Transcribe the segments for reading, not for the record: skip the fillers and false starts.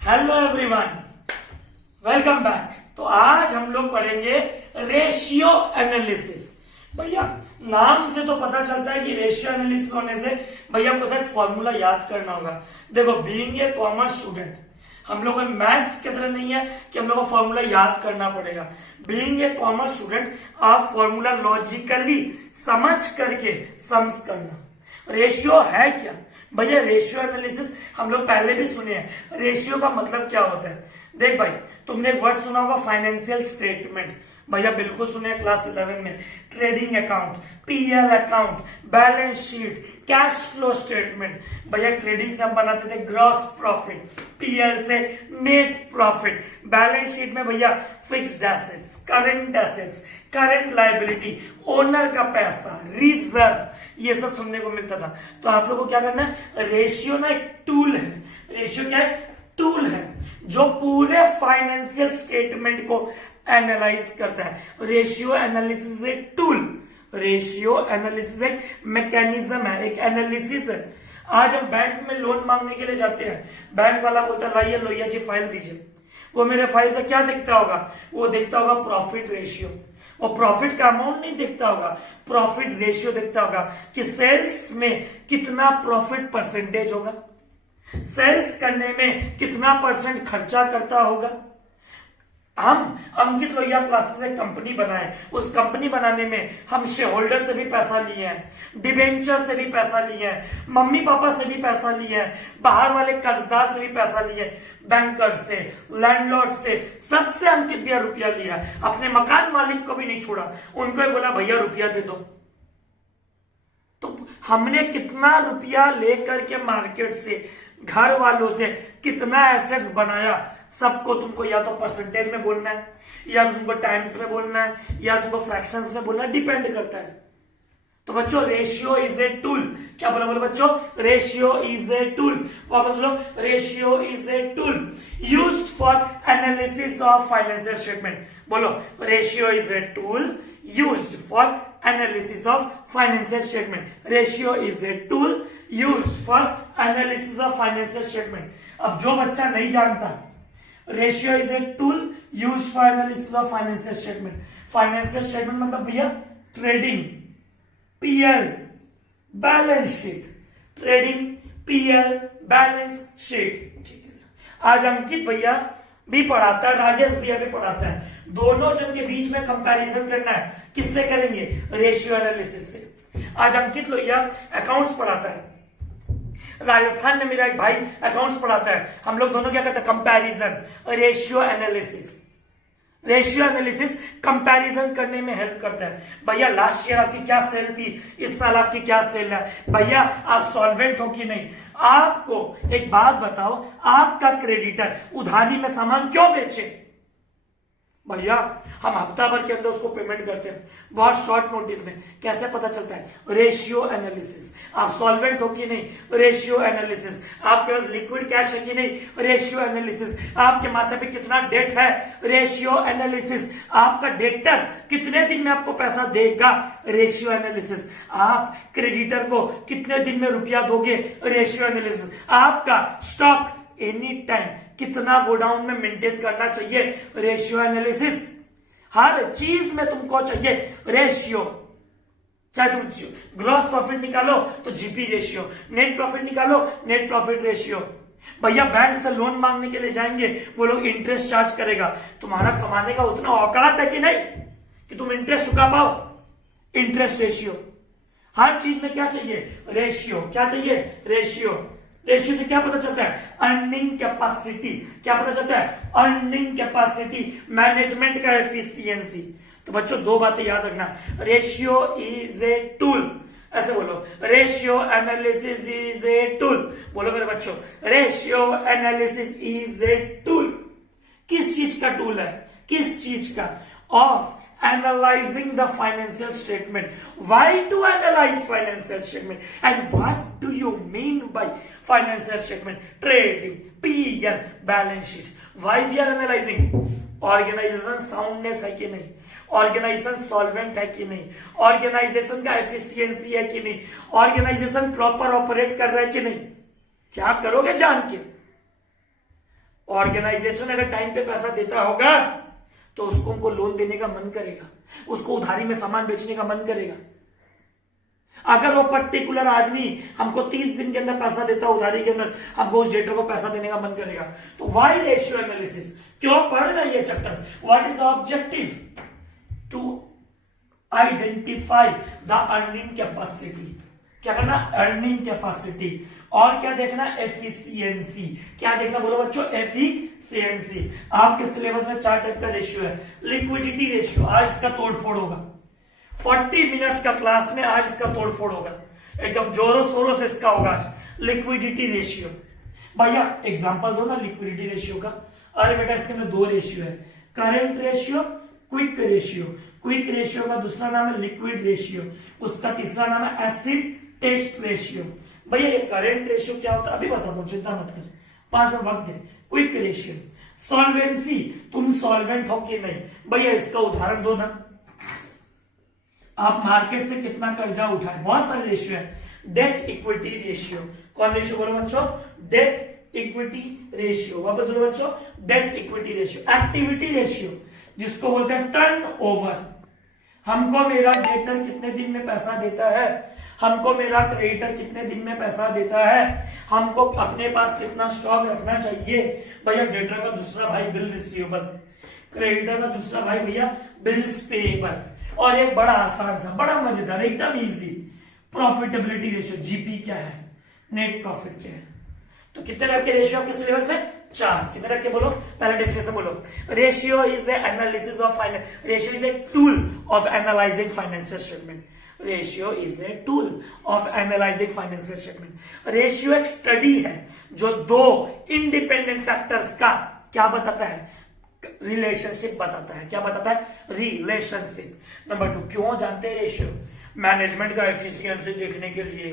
Hello everyone, welcome back. तो आज हम लोग पढ़ेंगे रेशियो एनालिसिस। भैया नाम से तो पता चलता है कि रेशियो एनालिसिस होने से भैया हमको शायद फॉर्मूला याद करना होगा। देखो, बीइंग ए कॉमर्स स्टूडेंट हम लोग मैथ्स की तरह नहीं है कि हम लोग को फॉर्मूला याद करना पड़ेगा। बीइंग ए कॉमर्स स्टूडेंट आप फॉर्मूला लॉजिकली समझ करके सम्स करना। रेशियो है क्या भैया? रेशियो एनालिसिस हम लोग पहले भी सुने हैं। रेशियो का मतलब क्या होता है? देख भाई, तुमने एक वर्ड सुना होगा फाइनेंशियल स्टेटमेंट। भैया बिल्कुल सुने क्लास 11 में। Trading account, PL account, balance sheet, cash flow statement. भैया ट्रेडिंग से हम बनाते थे ग्रॉस प्रॉफिट, पीएल से नेट प्रॉफिट, बैलेंस शीट में भैया fixed assets, current assets, current liability, owner का पैसा, रिजर्व, ये सब सुनने को मिलता था। तो आप लोगों को क्या करना है? रेशियो ना एक टूल है। रेशियो क्या है? टूल है जो पूरे फाइनेंशियल स्टेटमेंट को एनालाइज करता है। रेशियो एनालिसिस एक टूल, रेशियो एनालिसिस एक मैकेनिज्म है, एक एनालिसिस है। आज हम बैंक में लोन मांगने के लिए जाते हैं, बैंक वाला बोलता है लाइए लोहिया जी फाइल दीजिए। वो मेरे फाइल से क्या दिखता होगा? वो दिखता होगा प्रॉफिट रेशियो। और प्रॉफिट का अमाउंट नहीं दिखता होगा, प्रॉफिट रेशियो दिखता होगा कि सेल्स में कितना प्रॉफिट परसेंटेज होगा, सेल्स करने में कितना परसेंट खर्चा करता होगा। हम अंकित लोहिया क्लासेस एक कंपनी बनाए, उस कंपनी बनाने में हम शेयर होल्डर से भी पैसा लिए हैं, डिबेंचर से भी पैसा लिए हैं, मम्मी पापा से भी पैसा लिए हैं, बाहर वाले कर्जदार से भी पैसा लिए, बैंकर से, लैंडलॉर्ड से, सबसे अंकित भैया रुपया लिया। अपने मकान मालिक को भी नहीं छोड़ा, उनको ही बोला भैया रुपया दे दो। तो हमने कितना रुपया लेकर के मार्केट से, घर वालों से कितना एसेट्स बनाया, सबको तुमको या तो परसेंटेज में बोलना है, या तुमको टाइम्स में बोलना है, या तुमको फ्रैक्शंस में बोलना है, डिपेंड करता है। तो बच्चों रेशियो इज ए टूल। क्या बोला बोलो बच्चों? Ratio is a tool. वापस बोलो, ratio is a tool used for analysis of financial statement. बोलो, ratio is a tool used for analysis of financial statement. Ratio is a tool used for analysis of financial statement. अब जो बच्चा नहीं जानता, ratio is a tool used for analysis of financial statement. Financial statement मतलब भैया trading, PL, balance sheet, trading, PL, balance sheet. ठीक है, आज अंकित भैया भी पढ़ाता है, राजेश भैया भी पढ़ाता है। दोनों जन के बीच में कंपैरिजन करना है। किससे करेंगे? रेशियो एनालिसिस से। आज अंकित लोहिया अकाउंट्स पढ़ाता है, राजस्थान में मेरा एक भाई अकाउंट्स पढ़ाता है। हम लोग दोनों क्या करते हैं? Comparison, ratio analysis. Ratio analysis comparison करने में हेल्प करता है। भैया लास्ट ईयर आपकी क्या सेल थी, इस साल आपकी क्या सेल है, भैया आप सॉल्वेंट हो कि नहीं। आपको एक बात बताओ, आपका क्रेडिटर उधारी में सामान क्यों बेचे? भैया हम हफ्ता भर के अंदर उसको पेमेंट करते हैं, बहुत शॉर्ट नोटिस में। कैसे पता चलता है? Ratio analysis. आप सॉल्वेंट हो कि नहीं? Ratio analysis. आपके पास लिक्विड कैश है कि नहीं? Ratio analysis. आपके माथे पे कितना डेट है? Ratio analysis. आपका डेटर कितने दिन में आपको पैसा देगा? Ratio analysis. आप क्रेडिटर को कितने दिन में रुपया दोगे? Ratio analysis. आपका स्टॉक एनी टाइम कितना गोडाउन में मेंटेन करना चाहिए? Ratio analysis. हर चीज में तुमको चाहिए रेशियो। चाहे तुम ग्रॉस प्रॉफिट निकालो तो जीपी रेशियो, नेट प्रॉफिट निकालो नेट प्रॉफिट रेशियो। भैया बैंक से लोन मांगने के लिए जाएंगे, वो लोग इंटरेस्ट चार्ज करेगा। तुम्हारा कमाने का उतना औकात है कि नहीं कि तुम इंटरेस्ट चुका पाओ? Interest ratio. हर चीज में क्या चाहिए? रेशियो। क्या चाहिए? रेशियो। रेशियो से क्या पता चलता है? Earning capacity. क्या पता चलता है? अर्निंग कैपेसिटी, मैनेजमेंट का एफिशिएंसी। तो बच्चों दो बातें याद रखना, रेशियो इज ए टूल। ऐसे बोलो, ratio analysis is a tool. बोलो मेरे बच्चों, ratio analysis is a tool. किस चीज का टूल है? किस चीज का? Of analyzing the financial statement. Why to analyze financial statement? And what do you mean by financial statement? Trading, P&L, balance sheet. Why we are analyzing? Organization soundness है कि नहीं? ऑर्गेनाइजेशन सॉल्वेंट है कि नहीं? ऑर्गेनाइजेशन का efficiency है कि नहीं? ऑर्गेनाइजेशन प्रॉपर ऑपरेट कर रहा है कि नहीं? क्या करोगे जान के? ऑर्गेनाइजेशन अगर टाइम पे पैसा देता होगा तो उसको हमको लोन देने का मन करेगा, उसको उधारी में सामान बेचने का मन करेगा। अगर वो पर्टिकुलर आदमी हमको 30 दिन के अंदर पैसा देता उधारी के अंदर, हमको उस डेटर को पैसा देने का मन करेगा। तो वाई रेशियो एनालिसिस क्यों पढ़ रहे हैं ये chapter? What is the objective? To identify the earning capacity. क्या करना? Earning capacity. और क्या देखना? एफिशिएंसी। क्या देखना बोलो बच्चों? एफिशिएंसी। आपके सिलेबस में 4 टाइप का रेशियो है। लिक्विडिटी रेशियो, आज इसका तोड़फोड़ होगा। 40 मिनट्स का क्लास में आज इसका तोड़फोड़ होगा, एकदम जोरों शोरों से इसका होगा आज। लिक्विडिटी रेशियो, भैया एग्जांपल दो ना लिक्विडिटी रेशियो का। अरे बेटा इसके अंदर 2 रेशियो है, current ratio, quick ratio. Quick ratio का दूसरा नाम है लिक्विड रेशियो, उसका तीसरा नाम है एसिड टेस्ट रेशियो। भैया ये करंट रेशियो क्या होता है अभी बताता हूं, चिंता मत कर, 5 मिनट वक्त दे। क्विक रेशियो, सॉल्वेंसी, तुम सॉल्वेंट हो कि नहीं, भैया इसका उदाहरण दो ना। आप मार्केट से कितना कर्जा उठाए, बहुत सारे रेशियो है। डेट इक्विटी रेशियो, कौन रेशियो बोलो बच्चों? Debt equity ratio. वापस बोलो बच्चों, debt equity ratio. Activity ratio जिसको बोलते हैं टर्न ओवर, हमको मेरा डेटर कितने दिन में पैसा देता है, हमको मेरा क्रेडिटर कितने दिन में पैसा देता है, हमको अपने पास कितना स्टॉक रखना चाहिए। भैया डेटर का दूसरा भाई बिल रिसीवेबल, क्रेडिटर का दूसरा भाई भैया बिल्स पेएबल। और एक बड़ा आसान सा, बड़ा मजेदार, एकदम इजी, प्रॉफिटेबिलिटी रेशियो, जीपी क्या है, नेट प्रॉफिट क्या है। तो कितने टाइप के रेशियो आपके सिलेबस में? 4। कितने टाइप के बोलो? पहले डेफिनेशन बोलो। Ratio is A analysis of finance, ratio is a tool of analysing financial statement. Ratio is a tool of analysing financial statement. Ratio एक स्टडी है जो 2 इंडिपेंडेंट फैक्टर्स का क्या बताता है? रिलेशनशिप बताता है। क्या बताता है? रिलेशनशिप। नंबर 2, क्यों जानते हैं रेशियो? मैनेजमेंट का एफिशिएंसी देखने के लिए,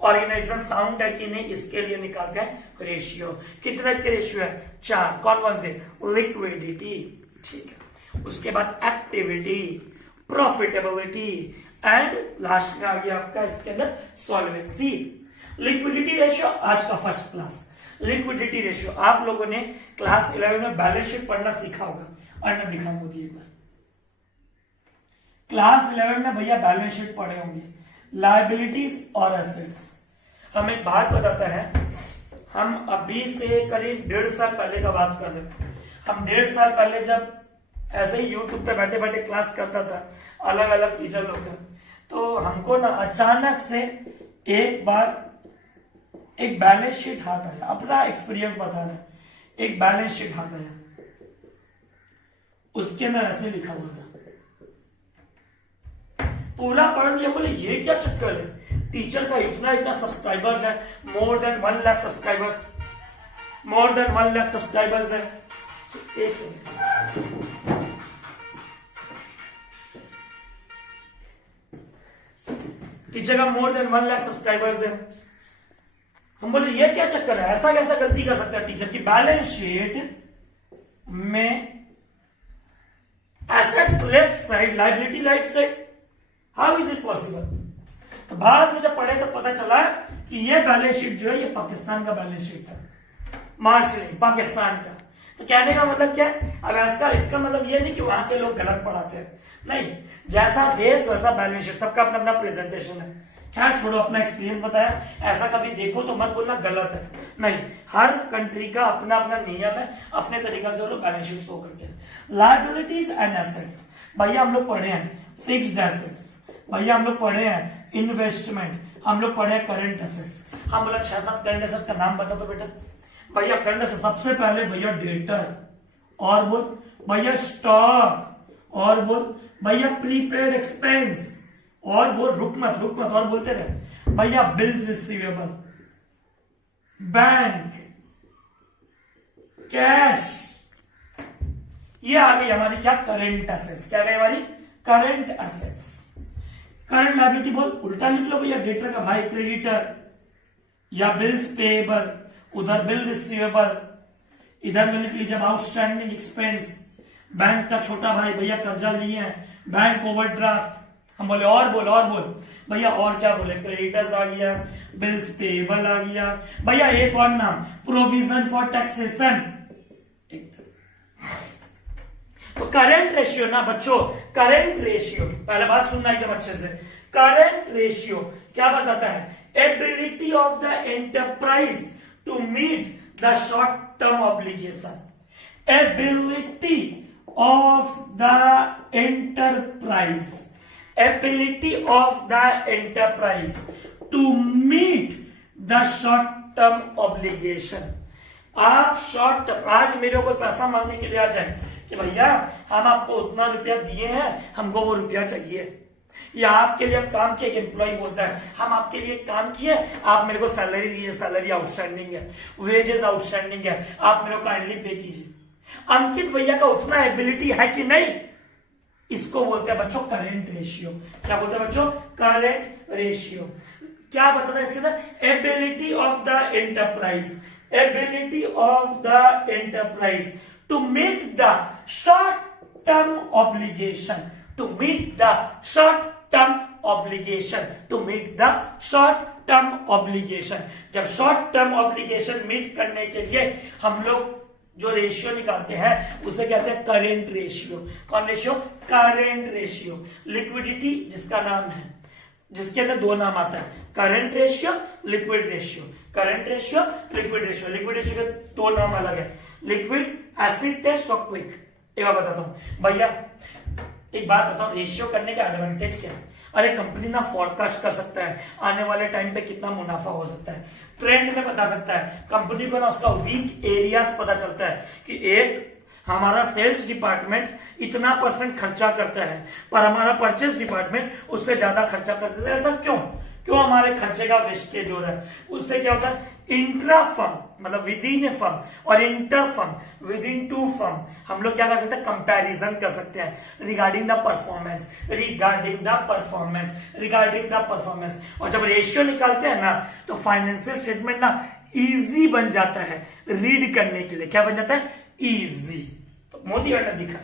ऑर्गेनाइजेशन साउंड है कि नहीं इसके लिए निकालते हैं रेशियो। कितने के रेशियो है? 4। कौन कौन से? लिक्विडिटी, ठीक है, उसके बाद एक्टिविटी, प्रॉफिटेबिलिटी एंड लास्ट में आ गया आपका इसके अंदर सॉल्वेंसी। लिक्विडिटी रेशियो आज का फर्स्ट क्लास। लिक्विडिटी रेशियो आप लोगों ने क्लास 11 में बैलेंस शीट पढ़ना सीखा होगा, और ना दिखा मोदी एक बार। क्लास 11 में भैया बैलेंस शीट पढ़े होंगे, लायबिलिटीज और एसेट्स। हमें एक बात बताता है, हम अभी से करीब 1.5 साल पहले का बात कर रहे हैं। हम 1.5 साल पहले जब ऐसे ही यूट्यूब पे बैठे बैठे क्लास करता था, अलग अलग टीचर लोग थे, तो हमको ना अचानक से एक बार एक बैलेंस शीट हाथ आया, अपना एक्सपीरियंस बता रहे हैं। एक बैलेंस शीट हाथ आया, उसके अंदर ऐसे लिखा हुआ था, पूरा पढ़ लिया, बोले ये क्या चक्कर है, टीचर का इतना इतना सब्सक्राइबर्स है, more than 1 lakh subscribers, more than 1 lakh subscribers है। एक सेकंड, टीचर का मोर देन 1 लाख सब्सक्राइबर्स है। हम बोले ये क्या चक्कर है, ऐसा कैसा गलती कर सकता है टीचर की बैलेंस शीट में assets left side, liability right side, how is it possible. तो बाद में जब पढ़े तो पता चला कि ये बैलेंस शीट जो है ये पाकिस्तान का बैलेंस शीट था, मार्च नहीं, पाकिस्तान का। तो कहने का मतलब क्या है, अब इसका मतलब ये नहीं कि वहां के लोग गलत पढ़ाते हैं, नहीं, जैसा देश वैसा बैलेंस शीट, सबका अपना अपना प्रेजेंटेशन है। खैर छोड़ो, अपना एक्सपीरियंस बताया, ऐसा कभी देखो तो मत बोलना गलत है, नहीं, हर कंट्री का अपना अपना नियम है, अपने तरीका से वो लोग बैलेंस शीट शो करते हैं। लायबिलिटीज एंड एसेट्स, भैया हम लोग पढ़े हैं फिक्स्ड एसेट्स, भैया हम लोग पढ़े हैं इन्वेस्टमेंट, हम लोग पढ़े हैं करंट एसेट्स। हम बोला 6-7 करंट एसेट्स का नाम बता दो बेटा। भैया करंट एसेट्स सबसे पहले भैया डेटर, और बोल भैया स्टॉक, और बोल भैया प्रीपेड एक्सपेंस, और बोल रुक मत और बोलते रहे भैया बिल्स रिसीवेबल, बैंक, कैश। ये आ गई हमारी क्या, करंट एसेट्स। क्या गई हमारी करंट एसेट्स। करंट लायबिलिटी बोल उल्टा लिख लो भैया, डेटर का भाई क्रेडिटर, या बिल्स पेएबल, उधर बिल रिसीवेबल, इधर में लिख लीजिए आउटस्टैंडिंग एक्सपेंस, बैंक का छोटा भाई भैया कर्जा लिए हैं, बैंक ओवरड्राफ्ट। हम बोले और बोल भैया, और क्या बोले, क्रेडिटर्स आ गया, बिल्स पेएबल आ गया, भैया एक और नाम, प्रोविजन फॉर टैक्सेशन, तो करंट रेशियो ना बच्चों, करंट रेशियो पहले बात सुनना एकदम अच्छे से। करंट रेशियो क्या बताता है? Ability of the enterprise to meet the short term obligation. Ability of the enterprise, ability of the enterprise to meet the short term obligation. आप शॉर्ट, आज मेरे को पैसा मांगने के लिए आ जाए कि भैया हम आपको उतना रुपया दिए हैं, हमको वो रुपया चाहिए, या आपके लिए हम काम किए, एक एम्प्लॉय बोलता है हम आपके लिए काम किए, आप मेरे को सैलरी दीजिए, सैलरी आउटस्टैंडिंग है, वेजेस आउटस्टैंडिंग है, आप मेरे को काइंडली पे कीजिए। अंकित भैया का उतना एबिलिटी है कि नहीं, इसको बोलते हैं बच्चों करंट रेशियो। क्या बोलते हैं बच्चों? Current ratio. क्या बताता है इसके अंदर? Ability of the enterprise, ability of the enterprise to meet the short term obligation, to meet the short term obligation, to meet the short term obligation. जब शॉर्ट टर्म ऑब्लिगेशन मीट करने के लिए हम लोग जो रेशियो निकालते हैं उसे कहते हैं करेंट रेशियो। कौन रेशियो? Current ratio. लिक्विडिटी जिसका नाम है, जिसके अंदर दो नाम आता है, current ratio, liquid ratio. Current ratio, liquid ratio. Liquid ratio के दो नाम अलग है, लिक्विड एसिड टेस्ट और क्विक। एक बार बताता हूं भैया, एक बात बताओ, रेशियो करने का एडवांटेज क्या है? अरे कंपनी ना फोरकास्ट कर सकता है आने वाले टाइम पे कितना मुनाफा हो सकता है, ट्रेंड में बता सकता है, कंपनी को ना उसका वीक एरियाज पता चलता है कि एक हमारा सेल्स डिपार्टमेंट इतना % खर्चा करता है पर हमारा परचेस डिपार्टमेंट उससे ज्यादा खर्चा करता है। ऐसा क्यों हमारे खर्चे का वेस्टेज हो रहा है? उससे क्या होता है? इंट्रा फर्म मतलब विद इन ए फर्म और inter firm within two firm हम लोग क्या कर सकते हैं? कंपैरिजन कर सकते हैं regarding the performance, regarding the performance, regarding the performance. और जब रेशियो निकालते हैं ना तो फाइनेंशियल स्टेटमेंट ना इजी बन जाता है रीड करने के लिए। क्या बन जाता है? इजी। तो मोदी अनधिका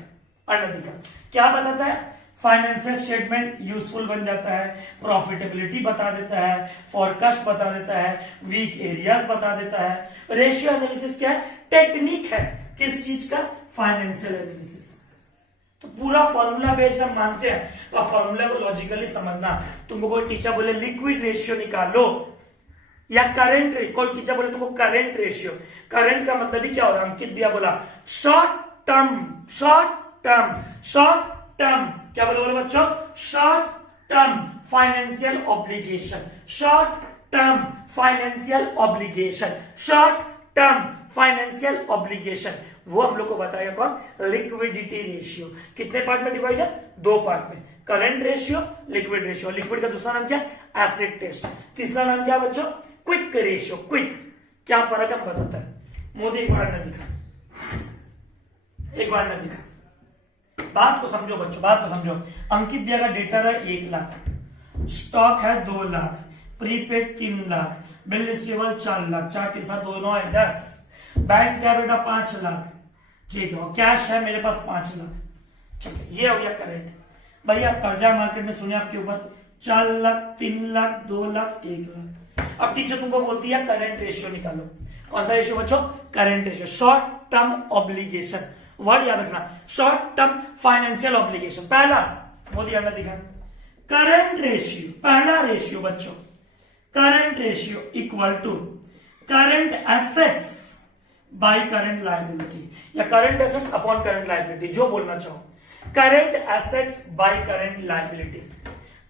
क्या बताता है? फाइनेंशियल स्टेटमेंट यूजफुल बन जाता है, प्रॉफिटेबिलिटी बता देता है, फोरकास्ट बता देता है, वीक एरियाज बता देता है। रेशियो एनालिसिस क्या है? टेक्निक है किस चीज का? Financial analysis. तो पूरा फॉर्मूला बेस्ड हम मानते हैं, तो फॉर्मूला को लॉजिकली समझना। तुमको कोई टीचर बोले लिक्विड रेशियो निकालो या करंट, कोई टीचर बोले तुमको करंट रेशियो, करंट का मतलब ही क्या हो रहा है? अंकित भैया बोला short term, short term, short term. क्या बोले बच्चों? Short term financial obligation, short term financial obligation, short term financial obligation. वो हम लोग को बताएगा कौन? Liquidity ratio. कितने पार्ट में डिवाइड है? दो पार्ट में, current ratio, liquid ratio. Liquid का दूसरा नाम क्या? Acid test. तीसरा नाम क्या बच्चों? Quick ratio. क्विक क्या फर्क है बताता है मोदी। एक बार न दिखा, एक बार न दिखा, बात को समझो बच्चों, बात को समझो। अंकित भैया का डेटा है 1 लाख, स्टॉक है 2 lakh, prepaid 3 lakh, bill receivable 4 lakh, 4 के साथ 2 9 10, बैंक क्या बेटा 5 लाख, ठीक है, कैश है मेरे पास 5 लाख, ठीक है, ये हो गया करेंट। भैया कर्जा मार्केट में सुने आपके ऊपर 4 लाख, 3 लाख, 2 लाख, 1 लाख। अब टीचर तुमको बोलती है करंट रेशियो निकालो। कौन सा रेशियो बच्चों? Current ratio. Short term obligation, word याद रखना, शॉर्ट टर्म फाइनेंशियल ऑब्लिगेशन। पहला मोदी ने दिखा करंट रेशियो, पहला रेशियो बच्चों, current ratio equal to current assets by current liability, या current assets upon current liability, जो बोलना चाहो। Current assets by current liability,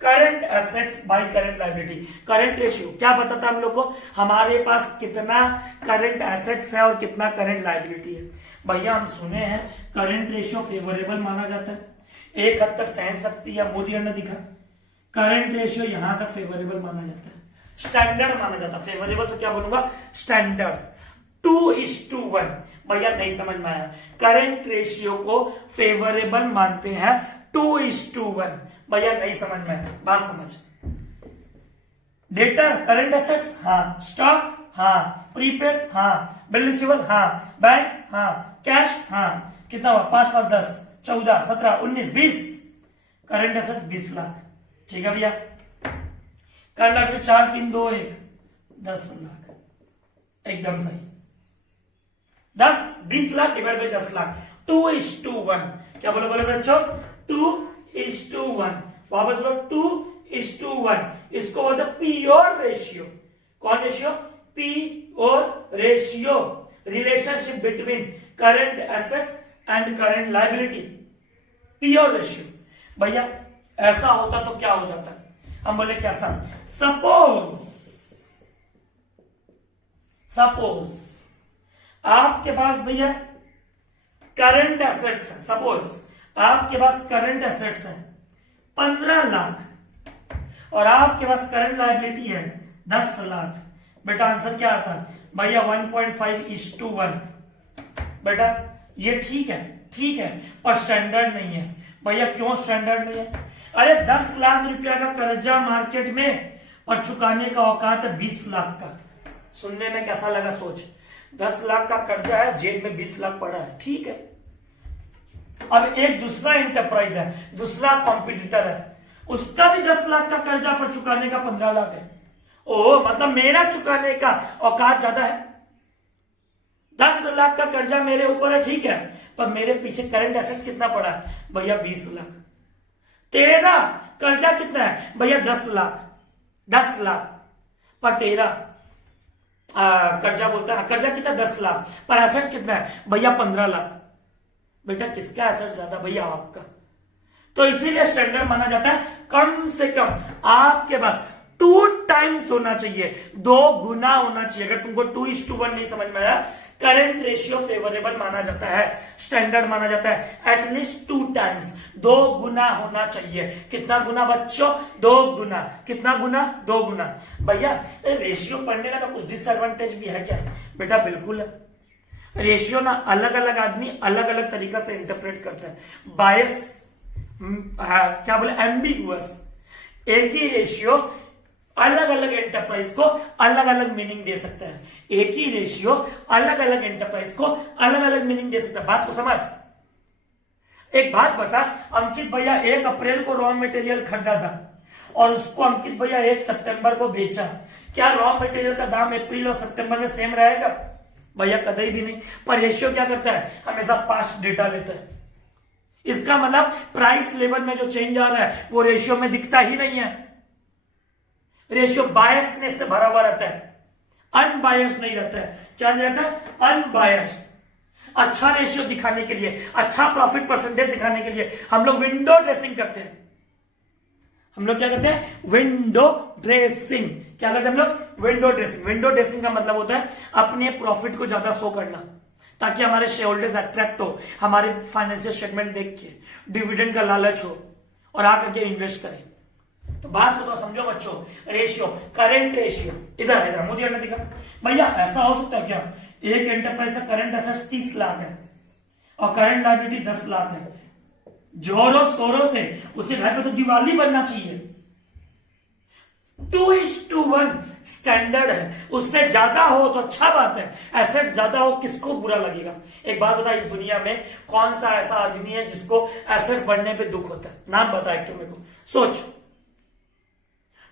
current assets by current liability. Current ratio क्या बताता है हम लोग को? हमारे पास कितना करंट एसेट्स है और कितना करंट लायबिलिटी है। भैया हम सुने हैं करंट रेशियो फेवरेबल माना जाता है, एक हद तक सहन सकती है, मोदी ने दिखा। करंट रेशियो यहां तक फेवरेबल माना जाता है, स्टैंडर्ड माना जाता है। फेवरेबल तो क्या बोलूंगा? स्टैंडर्ड। 2:1 भैया नहीं समझ में आया। करंट रेशियो को फेवरेबल मानते हैं 2:1, भैया नहीं समझ में आया, बात समझ। डेटा करंट एसेट्स हाँ, स्टॉक हाँ, प्रीपेड हाँ, बिल रिसीवेबल हाँ, बैंक हाँ, कैश हाँ, कितना हुआ? 5 5 10 14 17 19 20। करंट एसेट्स 20 लाख, ठीक है भैया। करंट लायबिलिटी 4 3 2 1 10 लाख, एकदम सही। 20 लाख डिवाइड बाई 10 लाख, 2:1। क्या बोलो बोलो बच्चों, 2:1। वापस बोलो 2:1। इसको बोलते प्योर रेशियो। कौन ratio? Pure ratio, relationship between current assets and current liability, pure ratio. भैया ऐसा होता तो क्या हो जाता? हम बोले कैसा? सपोज आपके पास भैया करंट एसेट्स है, सपोज आपके पास करंट एसेट्स है 15 लाख और आपके पास करंट लायबिलिटी है 10 लाख। बेटा आंसर क्या आता है भैया? 1.5:1। बेटा ये ठीक है पर स्टैंडर्ड नहीं है। भैया क्यों स्टैंडर्ड नहीं है? अरे 10 लाख रुपया का कर्जा मार्केट में और चुकाने का औकात है 20 लाख का। सुनने में कैसा लगा? सोच, 10 लाख का कर्जा है, जेब में 20 लाख पड़ा है, ठीक है। अब एक दूसरा इंटरप्राइज है, दूसरा कॉम्पिटिटर है, उसका भी 10 लाख का कर्जा पर चुकाने का 15 लाख है। ओ मतलब मेरा चुकाने का औकात ज्यादा है। 10 लाख का कर्जा मेरे ऊपर है, ठीक है, पर मेरे पीछे करंट एसेट्स कितना पड़ा है भैया? 20 लाख। तेरा कर्जा कितना है भैया? 10 लाख। 10 लाख पर तेरा कर्जा बोलता है, कर्जा कितना? 10 लाख पर एसेट्स कितना है भैया? 15 लाख। बेटा किसका एसेट ज्यादा? भैया आपका। तो इसीलिए स्टैंडर्ड माना जाता है कम से कम आपके पास 2 टाइम्स होना चाहिए, 2 गुना होना चाहिए। अगर तुमको 2:1 नहीं समझ में आया, करंट रेशियो फेवरेबल माना जाता है, स्टैंडर्ड माना जाता है एटलीस्ट 2 टाइम्स, 2 गुना होना चाहिए। कितना गुना बच्चों? 2 गुना। कितना गुना? 2 गुना। भैया रेशियो पढ़ने का तो कुछ डिसएडवांटेज भी है क्या? बेटा बिल्कुल है। रेशियो ना अलग अलग आदमी अलग अलग तरीका से इंटरप्रेट करता है। बायस, क्या बोले, एम्बिगुअस। एक ही रेशियो अलग अलग एंटरप्राइज को अलग अलग मीनिंग दे सकता है। एक ही रेशियो अलग अलग एंटरप्राइज को अलग अलग मीनिंग दे सकता है। बात को समझ। एक बात बता, अंकित भैया 1 अप्रैल को रॉ मटेरियल खरीदा था और उसको अंकित भैया 1 सितंबर को बेचा, क्या रॉ मटेरियल का दाम अप्रैल और सितंबर में सेम रहेगा? भैया कतई भी नहीं। पर रेशियो क्या करता है? हमेशा पास्ट डेटा लेता है। इसका मतलब प्राइस लेवल में जो चेंज आ रहा है वो रेशियो में दिखता ही नहीं है। रेशियो बायसनेस से भरा हुआ रहता है, अनबायस्ड नहीं रहता है। क्या नहीं रहता? अनबायस्ड। अच्छा रेशियो दिखाने के लिए, अच्छा प्रॉफिट परसेंटेज दिखाने के लिए हम लोग विंडो ड्रेसिंग करते हैं। हम लोग क्या करते हैं? Window dressing. क्या करते हैं हम लोग? Window dressing. विंडो ड्रेसिंग का मतलब होता है अपने प्रॉफिट को ज्यादा शो करना, ताकि हमारे शेयर होल्डर्स अट्रैक्ट हो, हमारे फाइनेंशियल स्टेटमेंट देख के डिविडेंड का लालच हो और आकर के इन्वेस्ट करें। तो बात को तो समझो बच्चों। रेशियो, करंट रेशियो, इधर मुझे दिखा भैया। ऐसा हो सकता है क्या? एक एंटरप्राइज का करंट एसेट्स 30 लाख है और करंट लायबिलिटी 10 लाख है। जोरों शोरों से उसे घर पे तो दिवाली बनना चाहिए। 2:1 स्टैंडर्ड है, उससे ज्यादा हो तो अच्छा बात है, एसेट्स ज्यादा हो किसको बुरा लगेगा? एक बात बता, इस दुनिया में कौन सा ऐसा आदमी है जिसको एसेट्स बढ़ने पे दुख होता है? नाम बता एक मेरे को, सोच।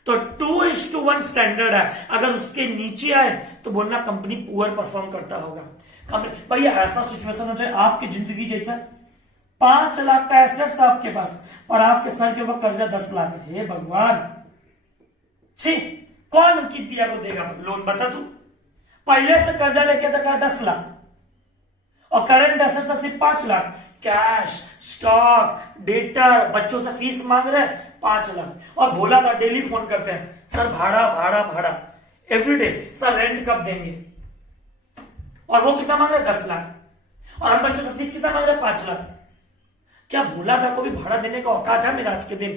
तो 2:1 स्टैंडर्ड है, अगर उसके नीचे आए तो बोलना कंपनी पुअर परफॉर्म करता होगा। कंपनी भैया ऐसा सिचुएशन हो जाए आपकी जिंदगी जैसा, 5 लाख का एसेट्स आपके पास और आपके सर के ऊपर कर्जा 10 लाख है। हे भगवान, छी, कौन अंकित भैया को देगा लोन? बता तू। पहले से कर्जा लेके था 10 लाख और करंट एसेट्स सिर्फ 5 लाख। कैश, स्टॉक, डेटर, बच्चों से फीस मांग रहे 5 लाख। और भोला था डेली फोन करते हैं, सर भाड़ा भाड़ा भाड़ा एवरीडे, सर रेंट कब देंगे? और वो कितना मांग रहे? 10 लाख। और हम बच्चों से फीस कितना मांग रहे? 5 लाख। क्या भोला था को भी भाड़ा देने का औकात है मेरा आज के दिन?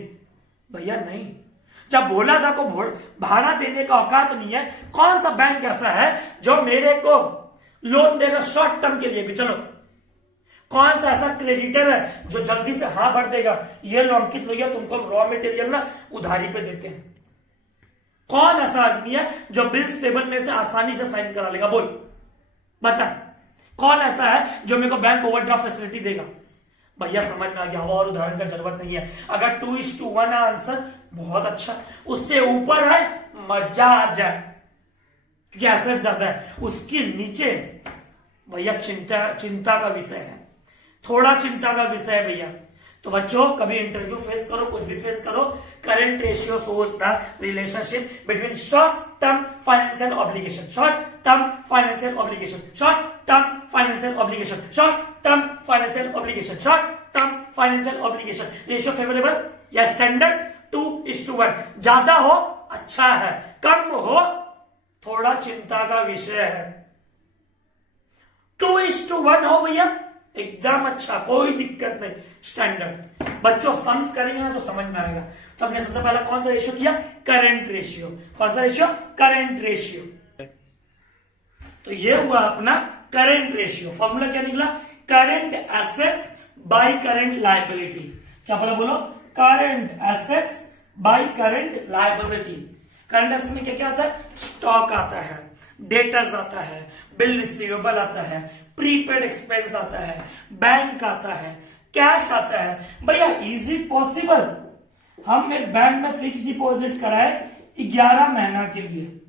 भैया नहीं। जब भोला था को भाड़ा देने का औकात नहीं है, कौन सा बैंक ऐसा है जो मेरे को लोन देगा शॉर्ट टर्म के लिए भी? चलो, कौन सा ऐसा क्रेडिटर है जो जल्दी से हाँ भर देगा, ये लो अंकित भैया तुमको रॉ मटेरियल ना उधारी पे देते हैं? कौन ऐसा आदमी है जो बिल्स पेबल में से आसानी से साइन करा लेगा? बोल बता, कौन ऐसा है जो मेरे को बैंक ओवरड्राफ्ट फैसिलिटी देगा? भैया समझ में आ गया, और उदाहरण का जरूरत नहीं है। अगर 2:1 है आंसर, बहुत अच्छा। उससे ऊपर है मजा आ जाए क्योंकि एसेट ज्यादा है, उसके नीचे भैया चिंता का विषय है, थोड़ा चिंता का विषय है भैया। तो बच्चों कभी इंटरव्यू फेस करो, कुछ भी फेस करो, current ratio shows the relationship between short term financial obligation, short term financial obligation, short term financial obligation, short term financial obligation, short term financial obligation. Ratio favourable या standard 2:1, ज्यादा हो अच्छा है, कम हो थोड़ा चिंता का विषय है। 2:1 हो भैया एकदम अच्छा, कोई दिक्कत नहीं, स्टैंडर्ड। बच्चों सम्स करेंगे ना तो समझ में आएगा। तो हमने सबसे पहला कौन सा रेशियो किया, करंट रेशियो। कौन सा रेशियो, करंट रेशियो। तो ये हुआ अपना करंट रेशियो। फॉर्मूला क्या निकला, current assets by current liability. क्या बोला, बोलो, current assets by current liability. Current assets में क्या क्या आता है, स्टॉक आता है, डेटर्स आता है, बिल रिसीवेबल आता है, प्रीपेड एक्सपेंस आता है, बैंक आता है, कैश आता है। भैया इजी पॉसिबल, हम एक बैंक में फिक्स डिपॉजिट कराए 11 महीना के लिए,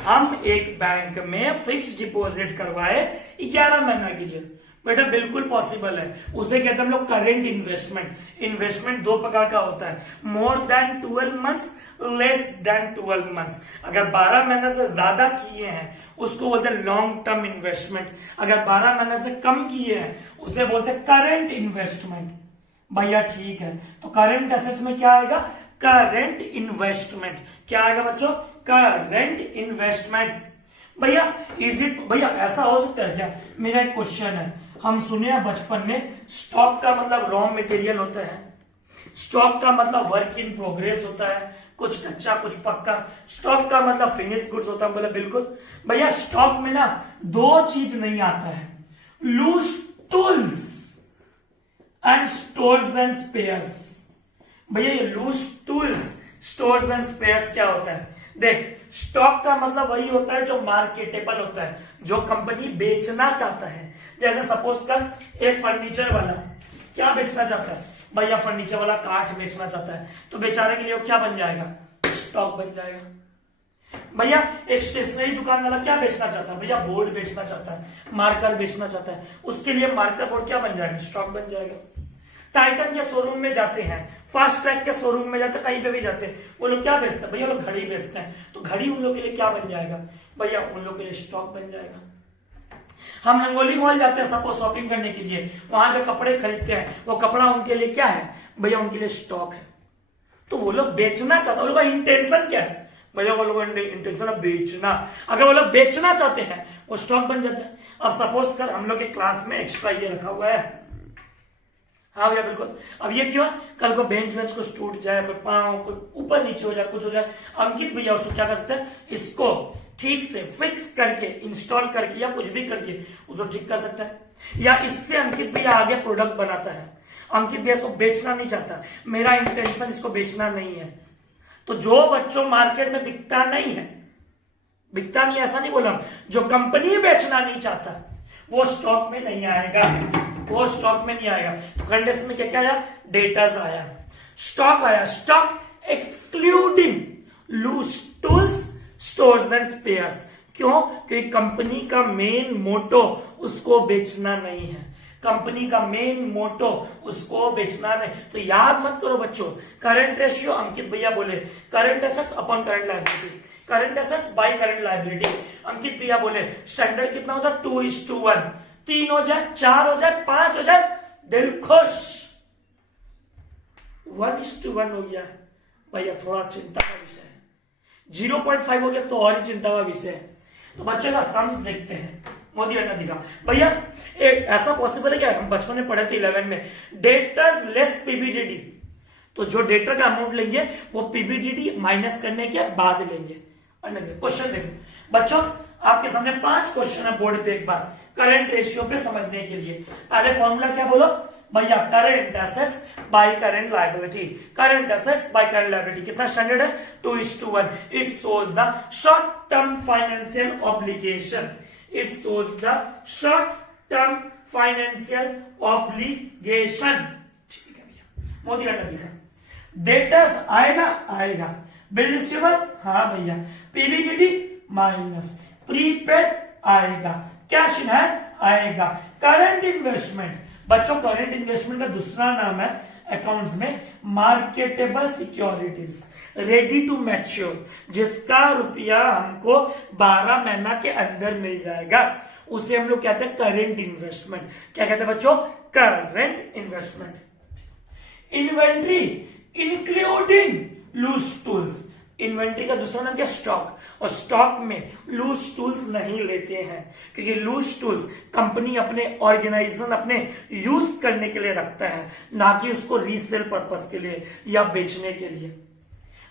हम एक बैंक में फिक्स डिपॉजिट करवाए 11 महीना के लिए, बेटा बिल्कुल पॉसिबल है। उसे कहते हैं हम लोग करंट इन्वेस्टमेंट। इन्वेस्टमेंट दो प्रकार का होता है, more than 12 months, less than 12 months. अगर 12 महीने से ज्यादा किए हैं उसको बोलते हैं लॉन्ग टर्म इन्वेस्टमेंट, अगर 12 महीने से कम किए हैं उसे बोलते हैं करंट इन्वेस्टमेंट। भैया ठीक है, तो करंट एसेट्स में क्या आएगा, करंट इन्वेस्टमेंट। क्या आएगा बच्चों, करंट इन्वेस्टमेंट। भैया इज इट, भैया ऐसा हो सकता है क्या, मेरा एक क्वेश्चन है, हम सुने हैं बचपन में स्टॉक का मतलब रॉ मटेरियल होता है, स्टॉक का मतलब वर्क इन प्रोग्रेस होता है, कुछ कच्चा कुछ पक्का, स्टॉक का मतलब फिनिश गुड्स होता है। बोले बिल्कुल भैया, स्टॉक में ना दो चीज नहीं आता है, loose tools and stores and spares. भैया ये loose tools, stores and spares क्या होता है, देख स्टॉक का मतलब वही होता है जो मार्केटेबल होता है, जो कंपनी बेचना चाहता है। जैसे सपोज कर एक फर्नीचर वाला क्या बेचना चाहता है, भैया फर्नीचर वाला काठ बेचना चाहता है, तो बेचारे के लिए वो क्या बन जाएगा, स्टॉक बन जाएगा। भैया एक स्टेशनरी दुकान वाला क्या बेचना चाहता है, भैया बोर्ड बेचना चाहता है, मार्कर बेचना चाहता है, उसके लिए मार्कर बोर्ड क्या बन जाएगा, स्टॉक बन जाएगा। टाइटन के शोरूम में जाते हैं, फास्ट ट्रैक के शोरूम में जाते हैं, कहीं पे भी जाते हैं, वो लोग क्या बेचते हैं, भैया लोग घड़ी बेचते हैं, तो घड़ी उन लोग के लिए क्या बन जाएगा, भैया उन लोग के लिए स्टॉक बन जाएगा। हम रंगोली मॉल जाते हैं सपोज शॉपिंग करने के लिए, वहां जो कपड़े खरीदते हैं वो कपड़ा उनके लिए क्या है, भैया उनके लिए स्टॉक है। तो वो लोग बेचना चाहते हैं, उनका इंटेंशन क्या है, भैया वो लोग इंटेंशन है बेचना। अगर वो लोग बेचना चाहते हैं वो स्टॉक बन जाता है। अब सपोज कर हम लोग के क्लास में एक्स्ट्रा ये रखा हुआ है, हाँ भैया बिल्कुल, अब ये क्यों है, कल को बेंच वेंच कुछ टूट जाए, कोई पाँव कोई ऊपर नीचे हो जाए, कुछ हो जाए, अंकित भैया उसको क्या कर सकते हैं, इसको ठीक से फिक्स करके इंस्टॉल करके या कुछ भी करके उसको ठीक कर सकता है। या इससे अंकित भैया आगे प्रोडक्ट बनाता है, अंकित भैया इसको बेचना नहीं चाहता, मेरा इंटेंशन इसको बेचना नहीं है। तो जो बच्चों मार्केट में बिकता नहीं है, बिकता नहीं ऐसा नहीं बोला, जो कंपनी बेचना नहीं चाहता वो स्टॉक में नहीं आएगा, वो स्टॉक में नहीं आएगा। तो करंट में क्या क्या आया, डेटास आया, स्टॉक आया, stock excluding loose tools, stores and spares. क्यों, क्योंकि कंपनी का मेन मोटो उसको बेचना नहीं है, कंपनी का मेन मोटो उसको बेचना नहीं। तो याद मत करो बच्चों, करंट रेशियो अंकित भैया बोले current assets upon current liability, current assets by current liability. Ankit भैया बोले स्टैंडर्ड कितना होता है, 2:1, 3 हो जाए, 4 हो जाए, 5 हो जाए, दिल खुश। 1:1 हो गया भैया, थोड़ा चिंता का विषय है। 0.5 हो गया तो और ही चिंता का विषय है। तो बच्चों का सम्स देखते हैं, मोदी ने दिखा भैया ऐसा पॉसिबल है क्या, हम बचपन में पढ़े थे 11 में, डेटर्स लेस पीबीडीडी, तो जो डेटर का अमाउंट लेंगे वो पीबीडीडी माइनस करने के बाद लेंगे। क्वेश्चन देखो बच्चों, आपके सामने 5 क्वेश्चन है बोर्ड पे, एक बार करंट रेशियो पे समझने के लिए। पहले फॉर्मूला क्या बोलो भैया, current assets by current liability, current assets by current liability कितना स्टैंडर्ड है, 2:1। It shows the short term financial obligation, it shows the short term financial obligation. ठीक है भैया, मोदी ने दिखा, डेटर्स आएगा, आएगा, बिल रिसीवेबल हाँ भैया, पीबीडीडी माइनस, प्रीपेड आएगा, कैश इन हैंड आएगा। करंट इन्वेस्टमेंट, बच्चों करंट इन्वेस्टमेंट का दूसरा नाम है अकाउंट्स में marketable securities, ready to mature, जिसका रुपया हमको 12 महीना के अंदर मिल जाएगा, उसे हम लोग कहते हैं करंट इन्वेस्टमेंट। क्या कहते हैं बच्चों? Current investment. Inventory including loose tools, inventory का दूसरा नाम क्या? स्टॉक। और स्टॉक में लूज टूल्स नहीं लेते हैं, क्योंकि लूज टूल्स कंपनी अपने ऑर्गेनाइजेशन अपने यूज करने के लिए रखता है, ना कि उसको रीसेल पर्पस के लिए या बेचने के लिए।